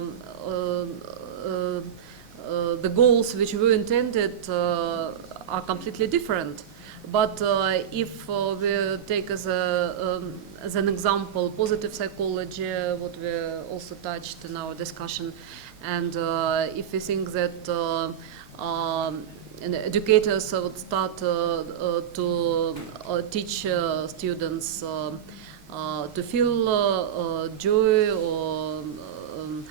the goals which were intended are completely different. But if we take as an example positive psychology, what we also touched in our discussion, and if we think that educators would start to teach students to feel joy or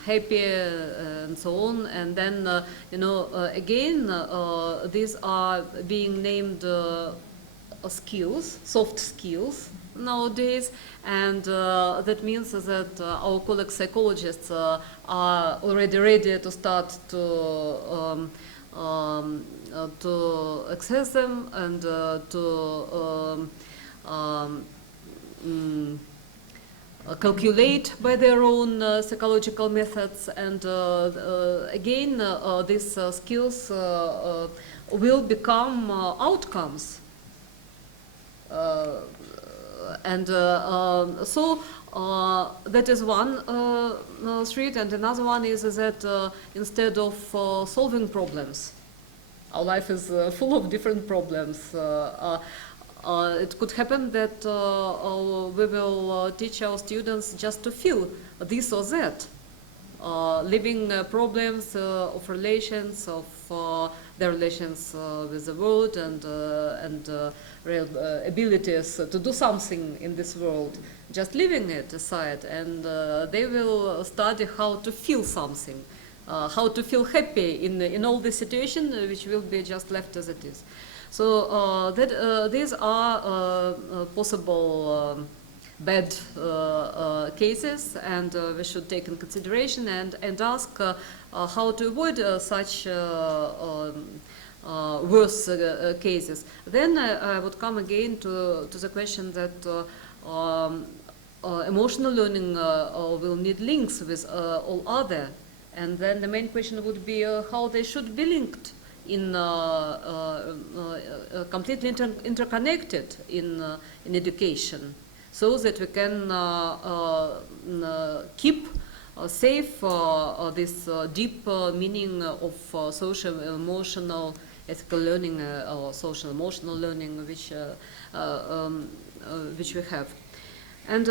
happy and so on, and then again these are being named skills, soft skills nowadays, and that means that our colleague psychologists are already ready to start to to access them and to calculate by their own psychological methods, and again these skills will become outcomes. And so that is one street, and another one is that instead of solving problems, our life is full of different problems. It could happen that we will teach our students just to feel this or that, living problems of relations, of their relations with the world, and real abilities to do something in this world, just leaving it aside, and they will study how to feel something, how to feel happy in all the situation which will be just left as it is. So these are possible bad cases, and we should take in consideration and ask how to avoid such worse cases. Then I would come again to the question that emotional learning will need links with all other, and then the main question would be how they should be linked in completely interconnected in education, so that we can keep safe this deep meaning of social, emotional, ethical learning or social emotional learning which we have. And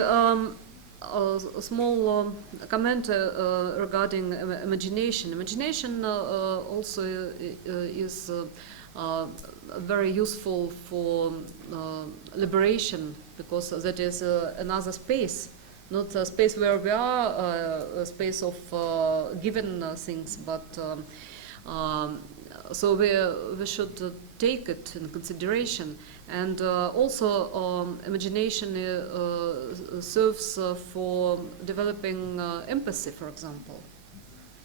a small comment regarding imagination. Imagination also is very useful for liberation, because that is another space, not a space where we are, a space of given things, but so we should take it in consideration. And also imagination serves for developing empathy, for example.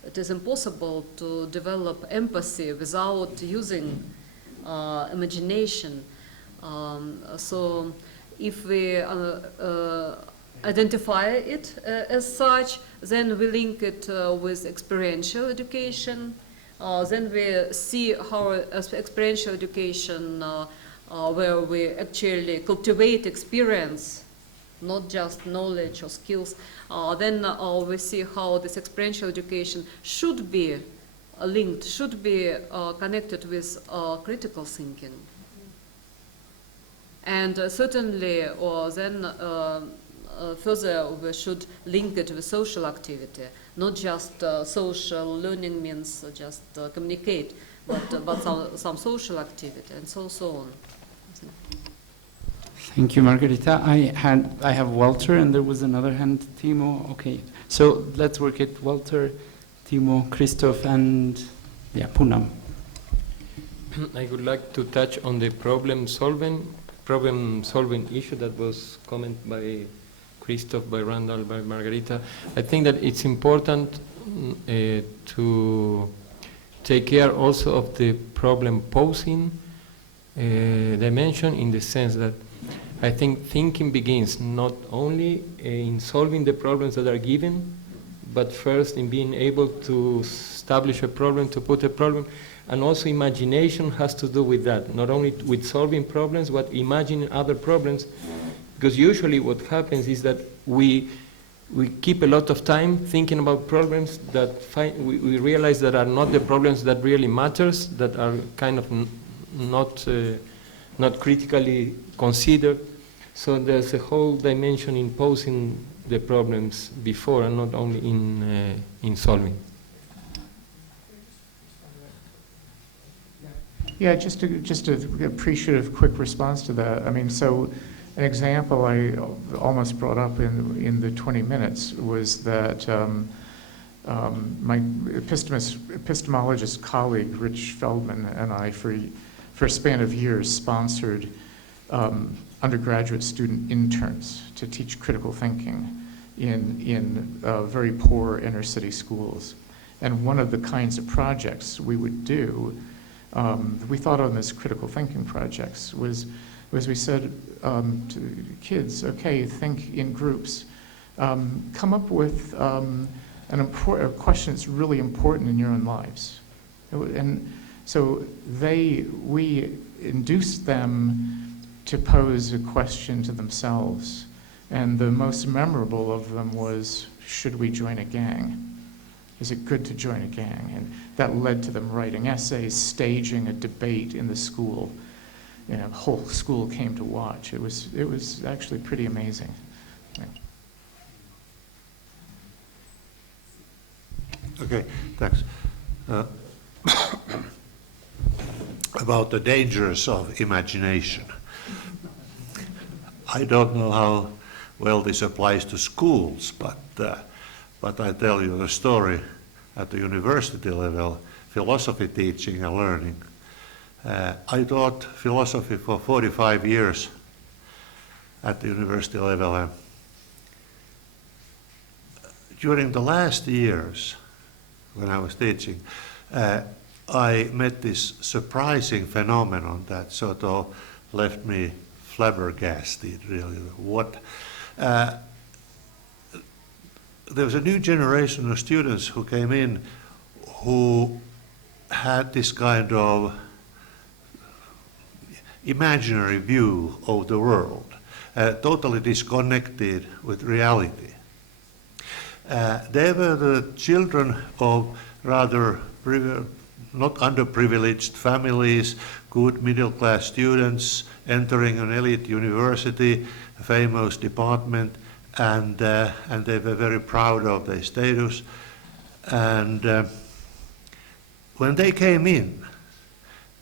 It is impossible to develop empathy without using imagination. So if we identify it as such, then we link it with experiential education. Then we see how experiential education where we actually cultivate experience, not just knowledge or skills, then we see how this experiential education should be linked, should be connected with critical thinking. And certainly, then further we should link it with social activity, not just social learning means just communicate, but some social activity, and so on. Thank you, Margarita. I have Walter, and there was another hand, Timo. Okay, so let's work it. Walter, Timo, Christoph, and Poonam. I would like to touch on the problem solving issue that was commented by Christoph, by Randall, by Margarita. I think that it's important to take care also of the problem posing dimension, in the sense that I think thinking begins not only in solving the problems that are given, but first in being able to establish a problem, to put a problem, and also imagination has to do with that, not only with solving problems, but imagining other problems, because usually what happens is that we keep a lot of time thinking about problems that we realize that are not the problems that really matters, that are kind of not critically considered. So there's a whole dimension in posing the problems before, and not only in solving. Yeah, just a appreciative quick response to that. I mean, so an example I almost brought up in the 20 minutes was that my epistemologist colleague, Rich Feldman, and I, for a span of years, sponsored undergraduate student interns to teach critical thinking in very poor inner city schools. And one of the kinds of projects we would do, we thought on this critical thinking projects, was we said to kids, okay, think in groups. Come up with a question that's really important in your own lives. And so we induced them to pose a question to themselves. And the most memorable of them was, should we join a gang? Is it good to join a gang? And that led to them writing essays, staging a debate in the school. You know, the whole school came to watch. It was actually pretty amazing. Okay, thanks. About the dangers of imagination. I don't know how well this applies to schools, but I tell you the story at the university level, philosophy teaching and learning. I taught philosophy for 45 years at the university level. And during the last years, when I was teaching, I met this surprising phenomenon that sort of left me flabbergasted, really. There was a new generation of students who came in who had this kind of imaginary view of the world, totally disconnected with reality. They were the children of rather not underprivileged families, good middle-class students entering an elite university, a famous department, and they were very proud of their status. And when they came in,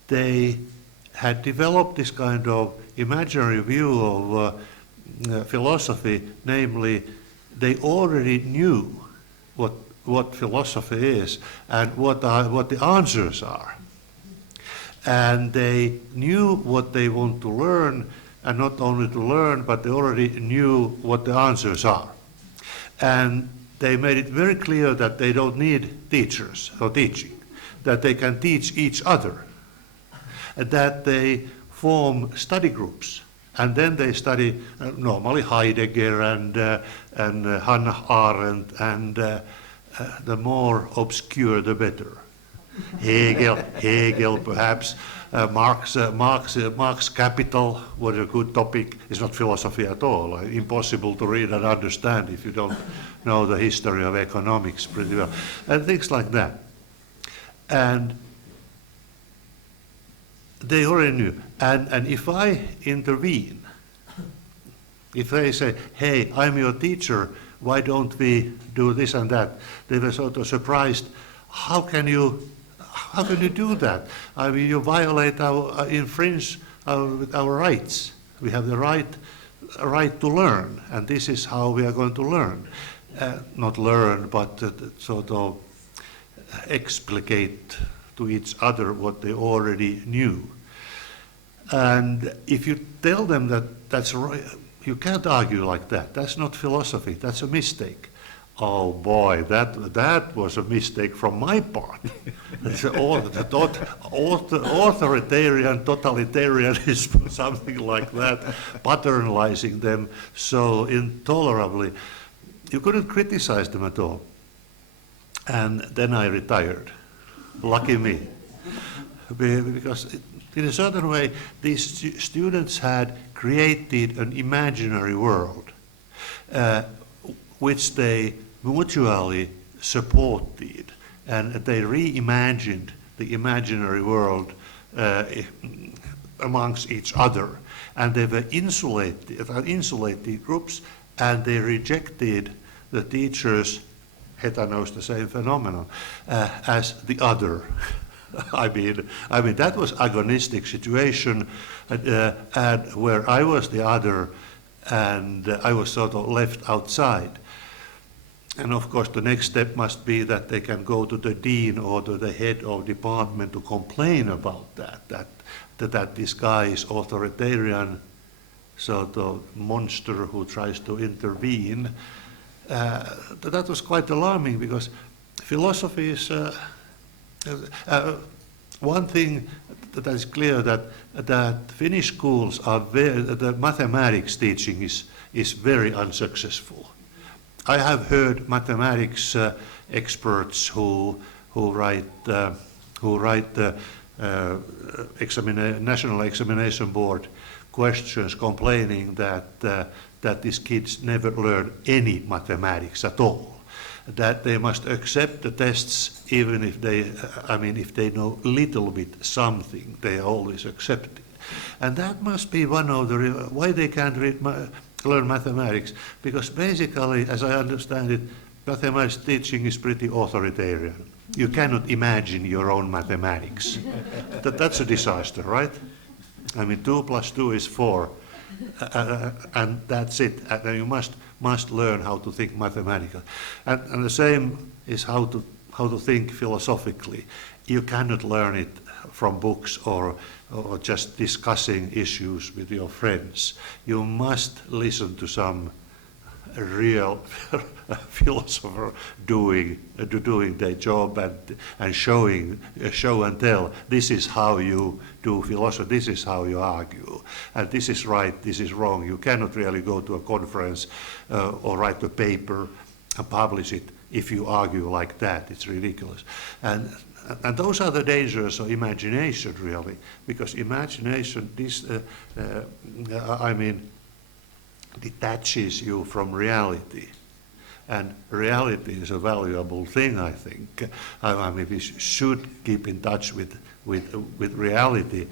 they had developed this kind of imaginary view of philosophy, namely, they already knew what philosophy is and what the answers are. And they knew what they want to learn, and not only to learn, but they already knew what the answers are. And they made it very clear that they don't need teachers or teaching, that they can teach each other, that they form study groups. And then they study normally Heidegger and Hannah Arendt, and the more obscure the better. Hegel perhaps, Marx Capital was a good topic. It's not philosophy at all, impossible to read and understand if you don't know the history of economics pretty well, and things like that. And they already knew. And if I intervene, if they say, hey, I'm your teacher, why don't we do this and that? They were sort of surprised. How can you do that? I mean, you violate infringe our rights. We have the right to learn, and this is how we are going to learn. Not learn, but sort of explicate to each other what they already knew. And if you tell them that that's right, you can't argue like that. That's not philosophy. That's a mistake. Oh boy, that was a mistake from my part. Authoritarian totalitarianism, something like that, paternalizing them so intolerably. You couldn't criticize them at all. And then I retired. Lucky me. Because in a certain way, these students had created an imaginary world, which they mutually supported, and they reimagined the imaginary world amongst each other. And they were insulated groups, and they rejected the teachers, Heta knows the same phenomenon, as the other. I mean that was agonistic situation, and where I was the other, and I was sort of left outside. And of course, the next step must be that they can go to the dean or to the head of department to complain about that this guy is authoritarian, sort of monster who tries to intervene. That was quite alarming, because philosophy is one thing that is clear, that Finnish schools are the mathematics teaching is very unsuccessful. I have heard mathematics experts who write the National Examination Board questions complaining that these kids never learn any mathematics at all. That they must accept the tests even if if they know little bit something, they are always accepted. And that must be one of the why they can't learn mathematics, because basically, as I understand it, mathematics teaching is pretty authoritarian. You cannot imagine your own mathematics. That's a disaster, right? 2 + 2 is 4, and that's it. And you must learn how to think mathematically. And the same is how to think philosophically. You cannot learn it from books or just discussing issues with your friends. You must listen to some real philosopher doing their job and show and tell. This is how you do philosophy. This is how you argue, and this is right. This is wrong. You cannot really go to a conference or write a paper and publish it if you argue like that. It's ridiculous. And those are the dangers of imagination, really, because imagination, detaches you from reality. And reality is a valuable thing, I think. We should keep in touch with reality.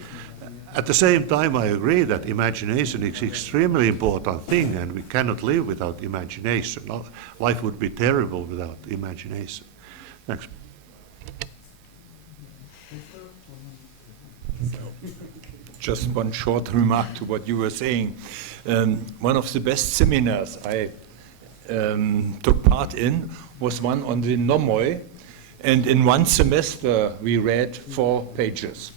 At the same time, I agree that imagination is an extremely important thing, and we cannot live without imagination. Life would be terrible without imagination. Thanks. Just one short remark to what you were saying. One of the best seminars I took part in was one on the nomoi, and in one semester we read 4 pages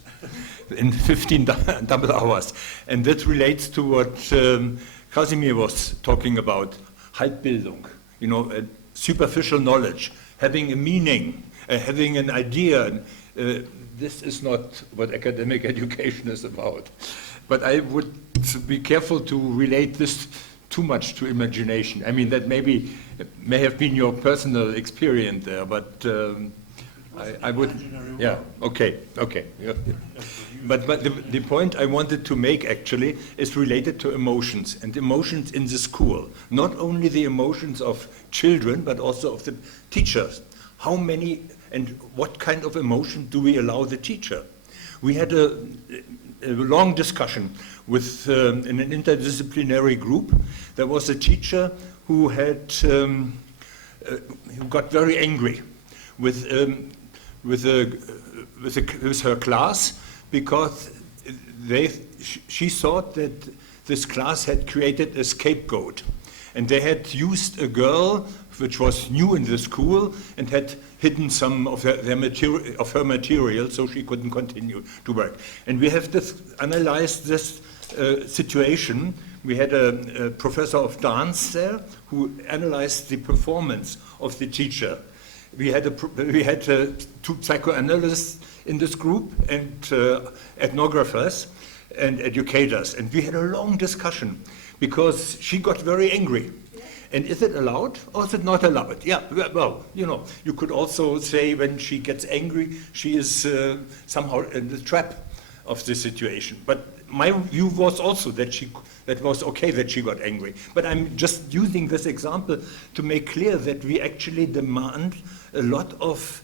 in 15 double hours. And that relates to what Casimir was talking about, Halbbildung, superficial knowledge, having a meaning, having an idea. This is not what academic education is about. But I would be careful to relate this too much to imagination. That may have been your personal experience there, but I would, yeah, okay. Yeah. But the point I wanted to make actually is related to emotions, and emotions in the school. Not only the emotions of children, but also of the teachers. How many and what kind of emotion do we allow the teacher? We had a long discussion with in an interdisciplinary group. There was a teacher who who got very angry with her class because she thought that this class had created a scapegoat, and they had used a girl which was new in the school and had hidden some of her material, so she couldn't continue to work. And we have analyzed this situation. We had a professor of dance there who analyzed the performance of the teacher. We had 2 psychoanalysts in this group and ethnographers and educators, and we had a long discussion because she got very angry. And is it allowed or is it not allowed? Yeah, well, you could also say when she gets angry, she is somehow in the trap of the situation. But my view was also that was okay that she got angry. But I'm just using this example to make clear that we actually demand a lot of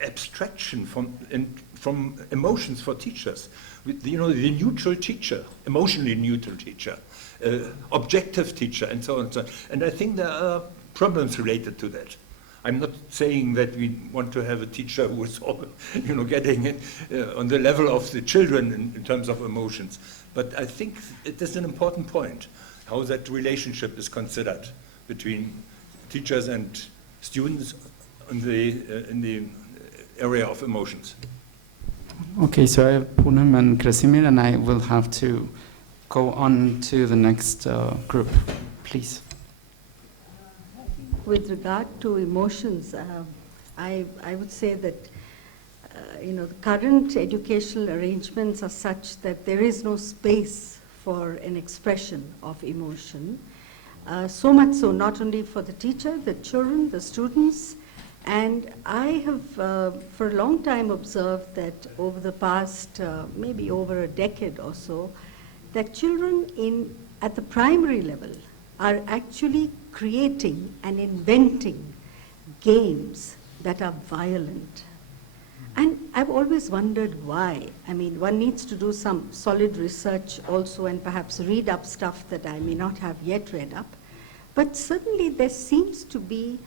abstraction from emotions for teachers. The neutral teacher, emotionally neutral teacher, objective teacher, and so on and so on. And I think there are problems related to that. I'm not saying that we want to have a teacher who is getting it on the level of the children in terms of emotions. But I think it is an important point, how that relationship is considered between teachers and students in the area of emotions. Okay, so I have Poonam and Krasimir, and I will have to go on to the next group, please. With regard to emotions, I would say that the current educational arrangements are such that there is no space for an expression of emotion. So much so, not only for the teacher, the children, the students. And I have, for a long time, observed that over the past, maybe over a decade or so, that children at the primary level are actually creating and inventing games that are violent. And I've always wondered why. I mean, one needs to do some solid research also and perhaps read up stuff that I may not have yet read up. But certainly there seems to be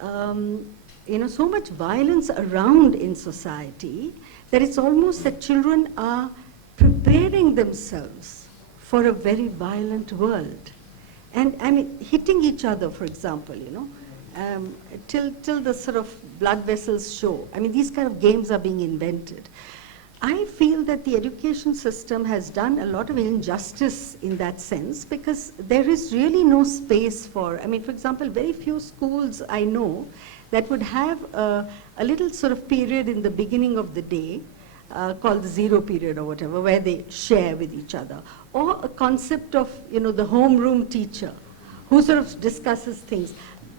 so much violence around in society that it's almost that children are preparing themselves for a very violent world. And I mean, hitting each other, for example, till the sort of blood vessels show. I mean, these kind of games are being invented. I feel that the education system has done a lot of injustice in that sense because there is really no space for, I mean, for example, very few schools I know that would have a little sort of period in the beginning of the day called the zero period or whatever, where they share with each other. Or a concept of, the homeroom teacher who sort of discusses things.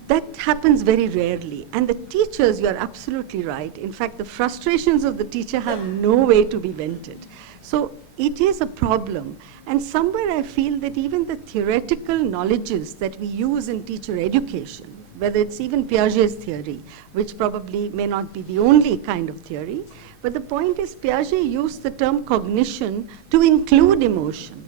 That happens very rarely. And the teachers, you're absolutely right. In fact, the frustrations of the teacher have no way to be vented. So it is a problem. And somewhere I feel that even the theoretical knowledges that we use in teacher education, whether it's even Piaget's theory, which probably may not be the only kind of theory, but the point is Piaget used the term cognition to include emotion.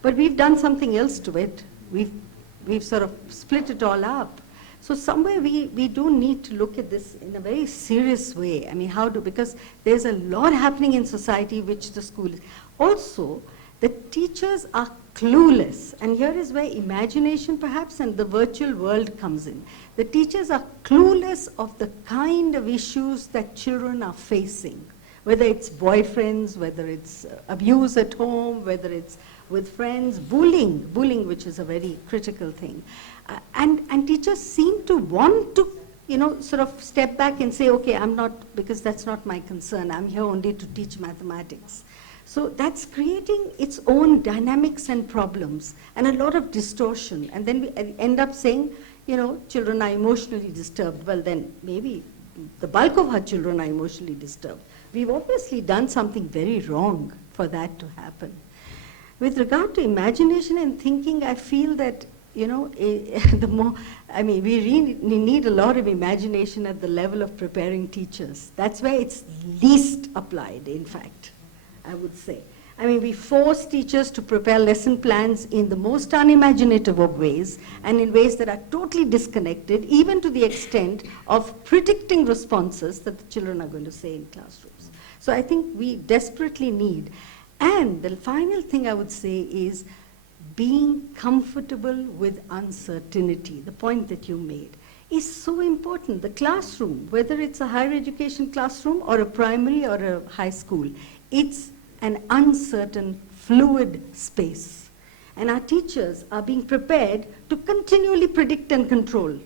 But we've done something else to it. We've sort of split it all up. So somewhere we do need to look at this in a very serious way. I mean, because there's a lot happening in society which the school is. Also, the teachers are clueless. And here is where imagination perhaps and the virtual world comes in. The teachers are clueless of the kind of issues that children are facing, whether it's boyfriends, whether it's abuse at home, whether it's with friends, bullying, which is a very critical thing. And teachers seem to want to, sort of step back and say, okay, I'm not, because that's not my concern. I'm here only to teach mathematics. So that's creating its own dynamics and problems and a lot of distortion. And then we end up saying, children are emotionally disturbed. Well, then maybe the bulk of our children are emotionally disturbed. We've obviously done something very wrong for that to happen. With regard to imagination and thinking, I feel that, we really need a lot of imagination at the level of preparing teachers. That's where it's least applied, in fact, I would say. I mean, we force teachers to prepare lesson plans in the most unimaginative of ways and in ways that are totally disconnected, even to the extent of predicting responses that the children are going to say in classrooms. So I think we desperately need. And the final thing I would say is being comfortable with uncertainty, the point that you made, is so important. The classroom, whether it's a higher education classroom or a primary or a high school, it's an uncertain, fluid space. And our teachers are being prepared to continually predict and control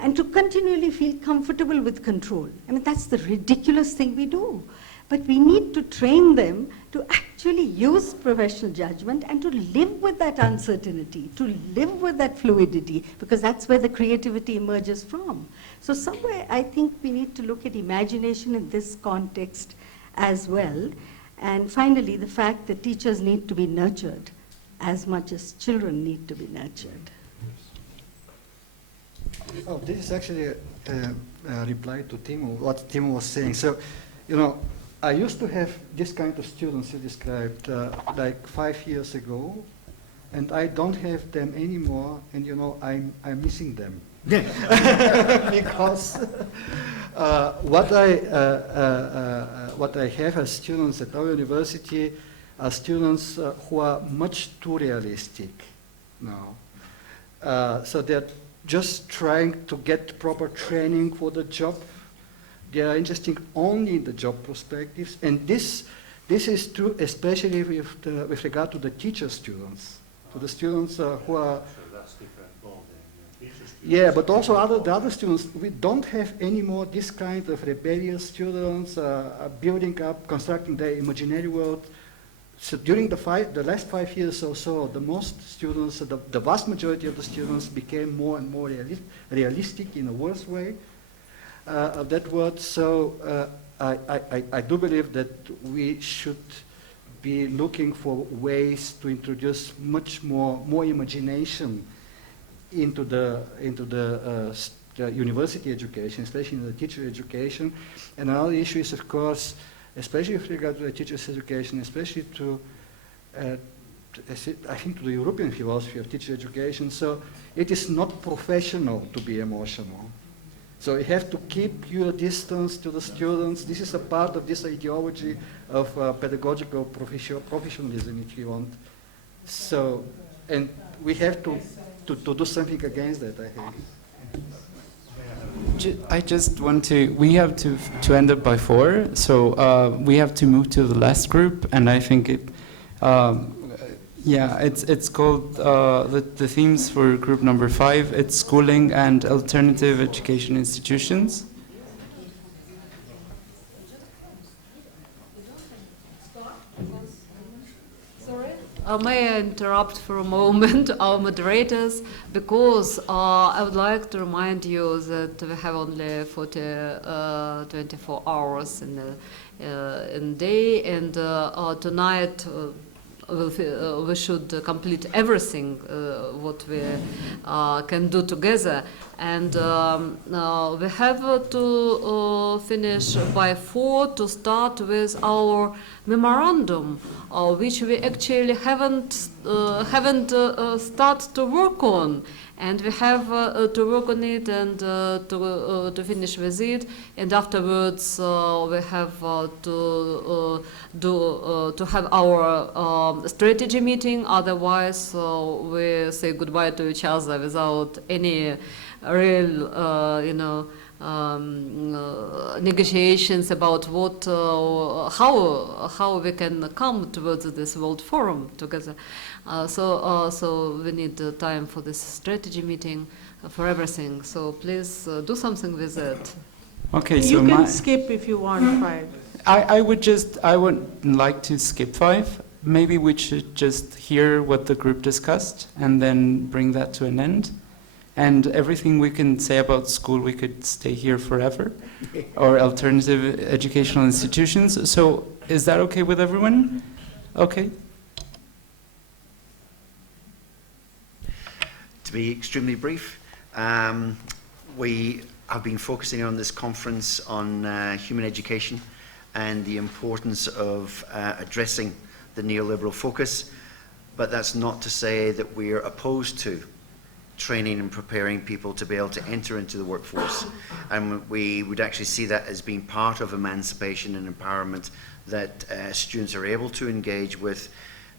and to continually feel comfortable with control. I mean, that's the ridiculous thing we do. But we need to train them to actually use professional judgment and to live with that uncertainty, to live with that fluidity, because that's where the creativity emerges from. So somewhere I think we need to look at imagination in this context as well. And finally, the fact that teachers need to be nurtured as much as children need to be nurtured. Oh, this is actually a reply to Timo, what Timo was saying. So, I used to have this kind of students you described like 5 years ago, and I don't have them anymore, and I'm missing them. Because what I have as students at our university are students who are much too realistic now. So they're just trying to get proper training for the job. They are interested only in the job perspectives, and this is true especially with regard to the teacher students, to the students who are. So that's different ballgame. Yeah. Teacher Yeah, but also the other students, we don't have any more this kind of rebellious students building up, constructing their imaginary world. So during the last 5 years or so, the most students, the vast majority of the students became more and more realistic in a worse way of that word. So I do believe that we should be looking for ways to introduce much more imagination into the university education, especially in the teacher education. And another issue is, of course, especially with regard to the teacher's education, especially to I think to the European philosophy of teacher education. So it is not professional to be emotional. So you have to keep your distance to the students. This is a part of this ideology of pedagogical professionalism, if you want. So, and we have to do something against that, I think. I just want to, we have to end up by 4, so we have to move to the last group, and I think it, yeah, it's called, the themes for group number 5, it's schooling and alternative education institutions. May I interrupt for a moment our moderators, because I would like to remind you that we have only 24 hours in a day, and tonight we should complete everything what we can do together, and we have to finish by 4 to start with our memorandum, which we actually haven't started to work on, and we have to work on it and to finish with it, and afterwards we have to have our strategy meeting. Otherwise, we say goodbye to each other without any real, negotiations about what, how we can come towards this World Forum together. So we need time for this strategy meeting, for everything. So please do something with it. Okay, you can skip if you want 5. I would like to skip 5. Maybe we should just hear what the group discussed and then bring that to an end. And everything we can say about school, we could stay here forever, or alternative educational institutions. So is that okay with everyone? Okay. To be extremely brief, we have been focusing on this conference on human education and the importance of addressing the neoliberal focus, but that's not to say that we're opposed to training and preparing people to be able to enter into the workforce. And we would actually see that as being part of emancipation and empowerment, that students are able to engage with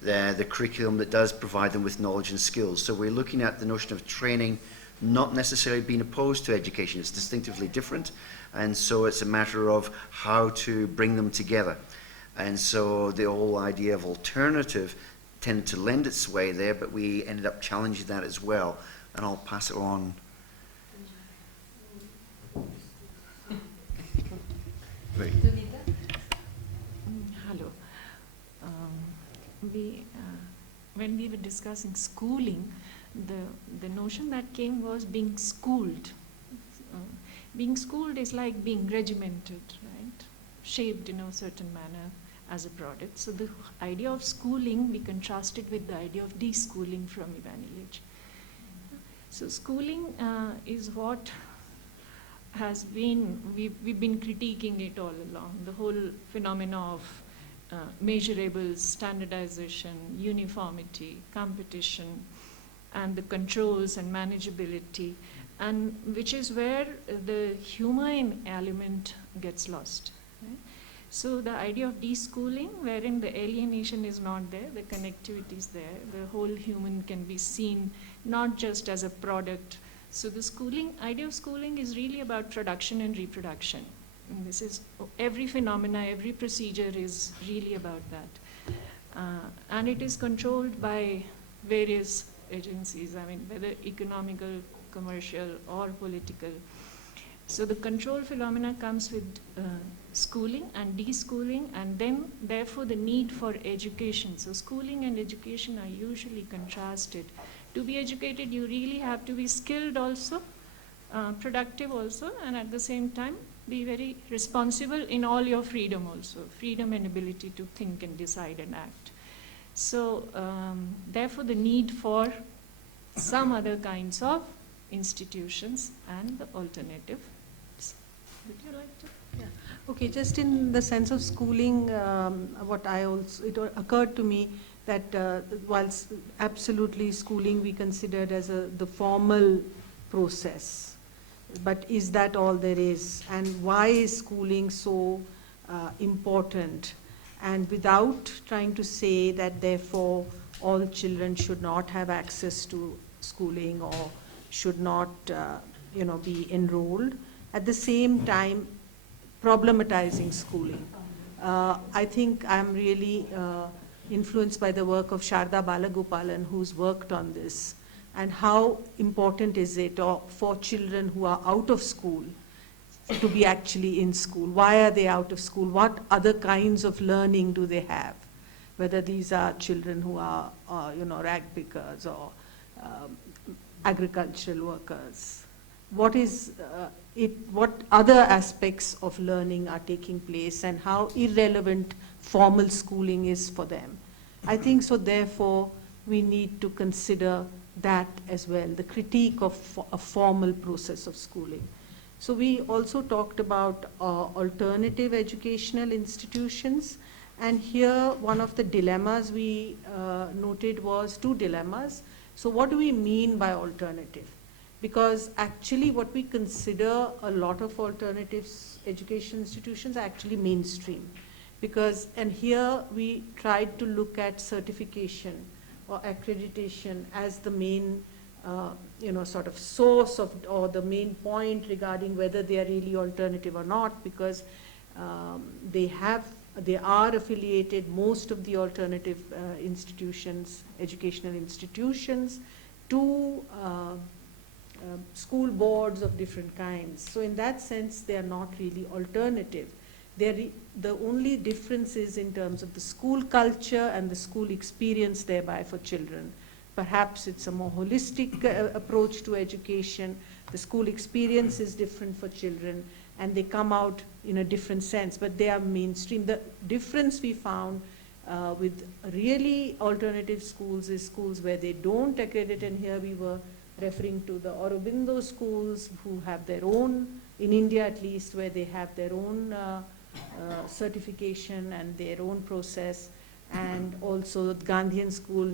the curriculum that does provide them with knowledge and skills. So we're looking at the notion of training not necessarily being opposed to education. It's distinctively different, and so it's a matter of how to bring them together. And so the whole idea of alternative tended to lend its way there, but we ended up challenging that as well. And I'll pass it on. Hello. When we were discussing schooling, the notion that came was being schooled. Being schooled is like being regimented, right? Shaped in a certain manner as a product. So the idea of schooling, we contrasted with the idea of deschooling from Ivan Illich. So schooling is what has been, we've been critiquing it all along, the whole phenomena of measurables, standardization, uniformity, competition, and the controls and manageability, and which is where the human element gets lost. Right? So the idea of deschooling, wherein the alienation is not there, the connectivity is there, the whole human can be seen not just as a product. So the idea of schooling is really about production and reproduction. And this is, every phenomena, every procedure is really about that. And it is controlled by various agencies, I mean, whether economical commercial or political. So the control phenomena comes with schooling and deschooling, and then therefore the need for education. So schooling and education are usually contrasted. To be educated, you really have to be skilled also, productive also, and at the same time be very responsible in all your freedom also, freedom and ability to think and decide and act. So therefore the need for some other kinds of institutions and the alternative. Would you like to? Yeah. Okay, just in the sense of schooling, it occurred to me that whilst absolutely schooling we considered as the formal process, but is that all there is? And why is schooling so important? And without trying to say that therefore all children should not have access to schooling or should not be enrolled, at the same time problematizing schooling. I think I'm really influenced by the work of Sharda Balagopalan, who's worked on this, and how important is it for children who are out of school to be actually in school. Why are they out of school? What other kinds of learning do they have? Whether these are children who are rag pickers or agricultural workers. What is what other aspects of learning are taking place, and how irrelevant formal schooling is for them. I think so therefore we need to consider that as well, the critique of a formal process of schooling. So we also talked about alternative educational institutions, and here one of the dilemmas we noted was two dilemmas. So what do we mean by alternative? Because actually what we consider a lot of alternatives education institutions are actually mainstream. And here we tried to look at certification or accreditation as the main sort of source of, or the main point regarding whether they are really alternative or not, because they are affiliated, most of the alternative institutions, educational institutions, to school boards of different kinds. So in that sense, they are not really alternative. The only difference is in terms of the school culture and the school experience thereby for children. Perhaps it's a more holistic approach to education. The school experience is different for children, and they come out in a different sense, but they are mainstream. The difference we found with really alternative schools is schools where they don't accredit, and here we were referring to the Aurobindo schools who have their own, in India at least, where they have their own certification and their own process, and also the Gandhian school,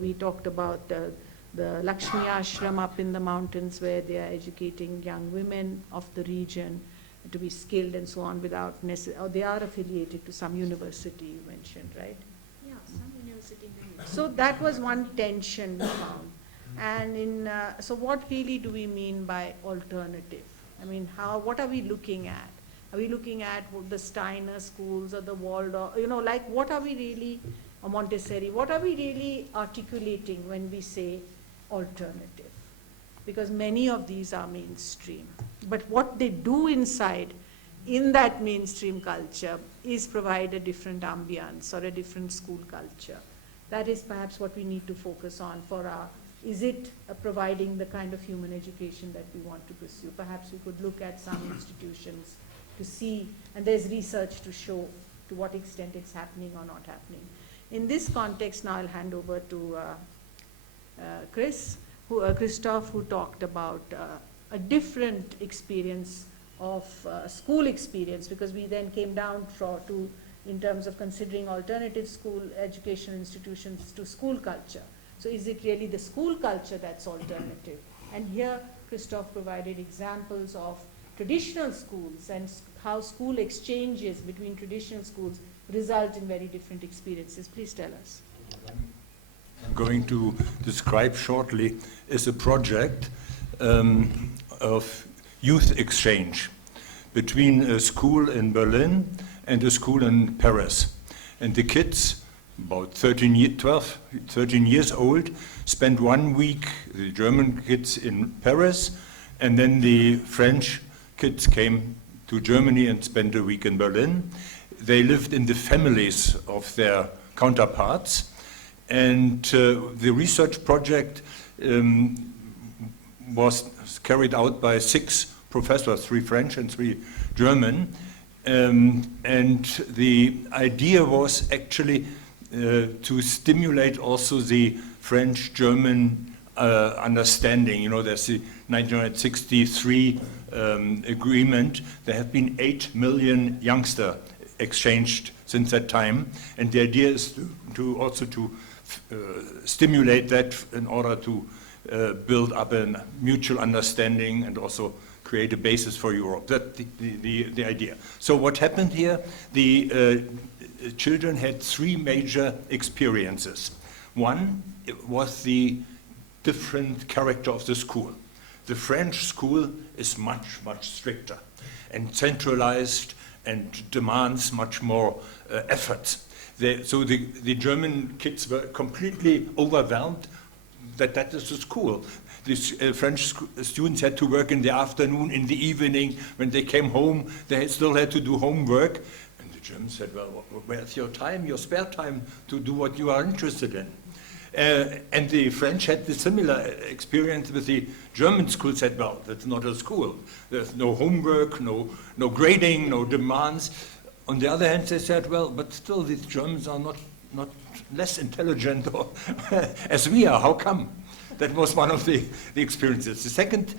we talked about the Lakshmi Ashram up in the mountains where they are educating young women of the region to be skilled and so on without or they are affiliated to some university you mentioned, right? Yeah, some university. So that was one tension we found. And so what really do we mean by alternative? I mean, what are we looking at? Are we looking at the Steiner schools or the Waldorf, what are we really, or Montessori, what are we really articulating when we say alternative? Because many of these are mainstream. But what they do inside, in that mainstream culture, is provide a different ambience or a different school culture. That is perhaps what we need to focus on for is it providing the kind of human education that we want to pursue? Perhaps we could look at some institutions to see, and there's research to show to what extent it's happening or not happening. In this context, now I'll hand over to Christoph, who talked about a different experience of school experience, because we then came down to, in terms of considering alternative school educational institutions, to school culture. So is it really the school culture that's alternative? And here Christoph provided examples of traditional schools and how school exchanges between traditional schools result in very different experiences. Please tell us. I'm going to describe shortly is a project of youth exchange between a school in Berlin and a school in Paris. And the kids about 13 years old, spent 1 week, the German kids in Paris, and then the French kids came to Germany and spent a week in Berlin. They lived in the families of their counterparts, and the research project was carried out by 6 professors, 3 French and 3 German, and the idea was actually to stimulate also the French-German understanding. You know, there's the 1963 agreement. There have been 8 million youngsters exchanged since that time, and the idea is to also stimulate that in order to build up a mutual understanding and also create a basis for Europe. That's the idea. So what happened here? The children had 3 major experiences. One was the different character of the school. The French school is much, much stricter and centralized and demands much more effort. So the German kids were completely overwhelmed that is the school. These French students had to work in the afternoon, in the evening. When they came home, they still had to do homework. And the Germans said, well, where's your time, your spare time to do what you are interested in? And the French had the similar experience with the German school, said, well, that's not a school. There's no homework, no grading, no demands. On the other hand, they said, well, but still these Germans are not less intelligent as we are. How come? That was one of the experiences. The second,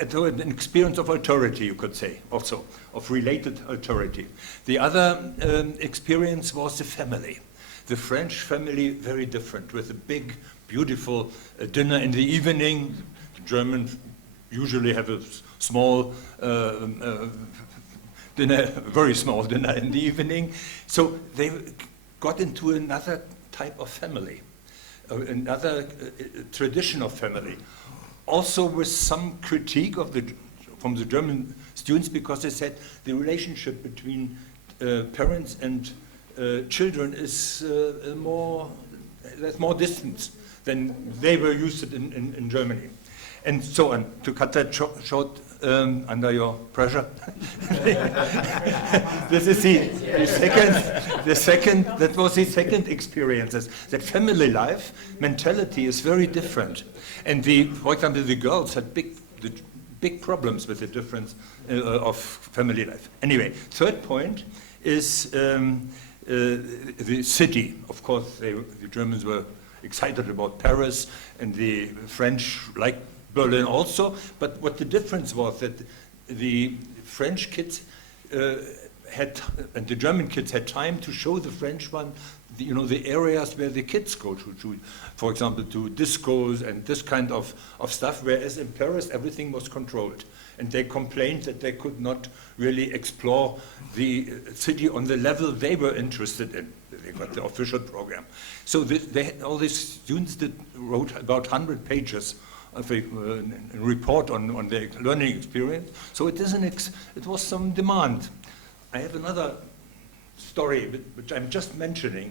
an experience of authority, you could say, also, of related authority. The other experience was the family. The French family, very different, with a big, beautiful dinner in the evening. The Germans usually have a small dinner, very small dinner in the evening. So they got into another type of family, another tradition of family. Also with some critique from the German students, because they said the relationship between parents and children is there's more distance than they were used to in Germany. And so on. To cut that short, under your pressure. This is that was the second experience. That family life mentality is very different. And for example, the girls had big problems with the difference of family life. Anyway, third point is the city. Of course, the Germans were excited about Paris, and the French liked Berlin also, but what the difference was that the French kids and the German kids had time to show the French one, the areas where the kids go to, for example, to discos and this kind of stuff, whereas in Paris everything was controlled. And they complained that they could not really explore the city on the level they were interested in. They got the official program. So all these students wrote about 100 pages of a report on their learning experience. So it was some demand. I have another story, which I'm just mentioning.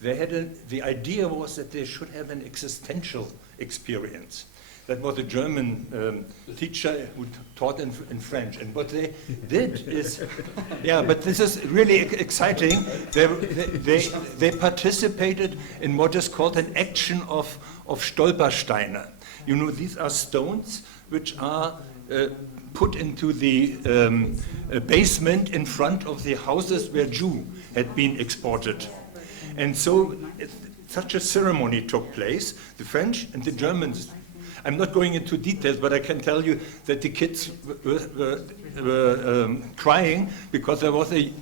The idea was that they should have an existential experience. That was a German teacher who taught in French. And what they did is, yeah, but this is really exciting. They participated in what is called an action of Stolpersteine. You know, these are stones which are put into the basement in front of the houses where Jew had been exported. And so such a ceremony took place. The French and the Germans, I'm not going into details, but I can tell you that the kids were crying because there was a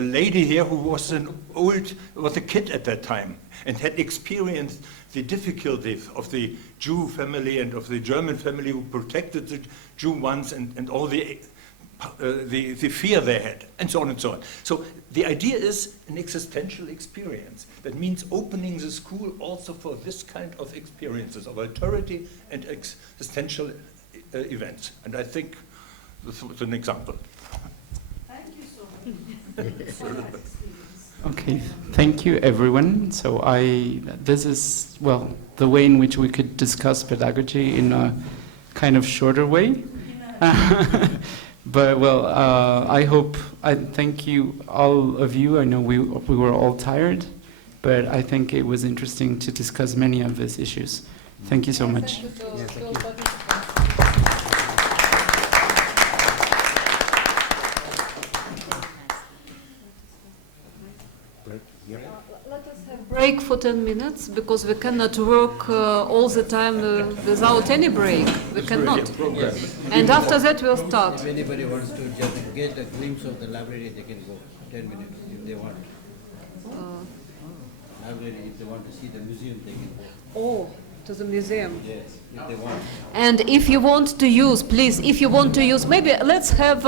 lady here who was was a kid at that time and had experienced the difficulties of the Jew family and of the German family who protected the Jew ones and all the fear they had, and so on and so on. So the idea is an existential experience. That means opening the school also for this kind of experiences of authority and existential events. And I think this was an example. Thank you so much. Okay, thank you everyone. So this is, well, the way in which we could discuss pedagogy in a kind of shorter way. But well, I thank you, all of you. I know we were all tired, but I think it was interesting to discuss many of these issues. Thank you so much. Let us have break for 10 minutes because we cannot work all the time without any break. We cannot. And after that we'll start. If anybody wants to just get a glimpse of the library, they can go 10 minutes if they want. Library, if they want to see the museum, they can go. Oh, to the museum. Yes, if they want. And if you want to use, please, if you want to use, maybe let's have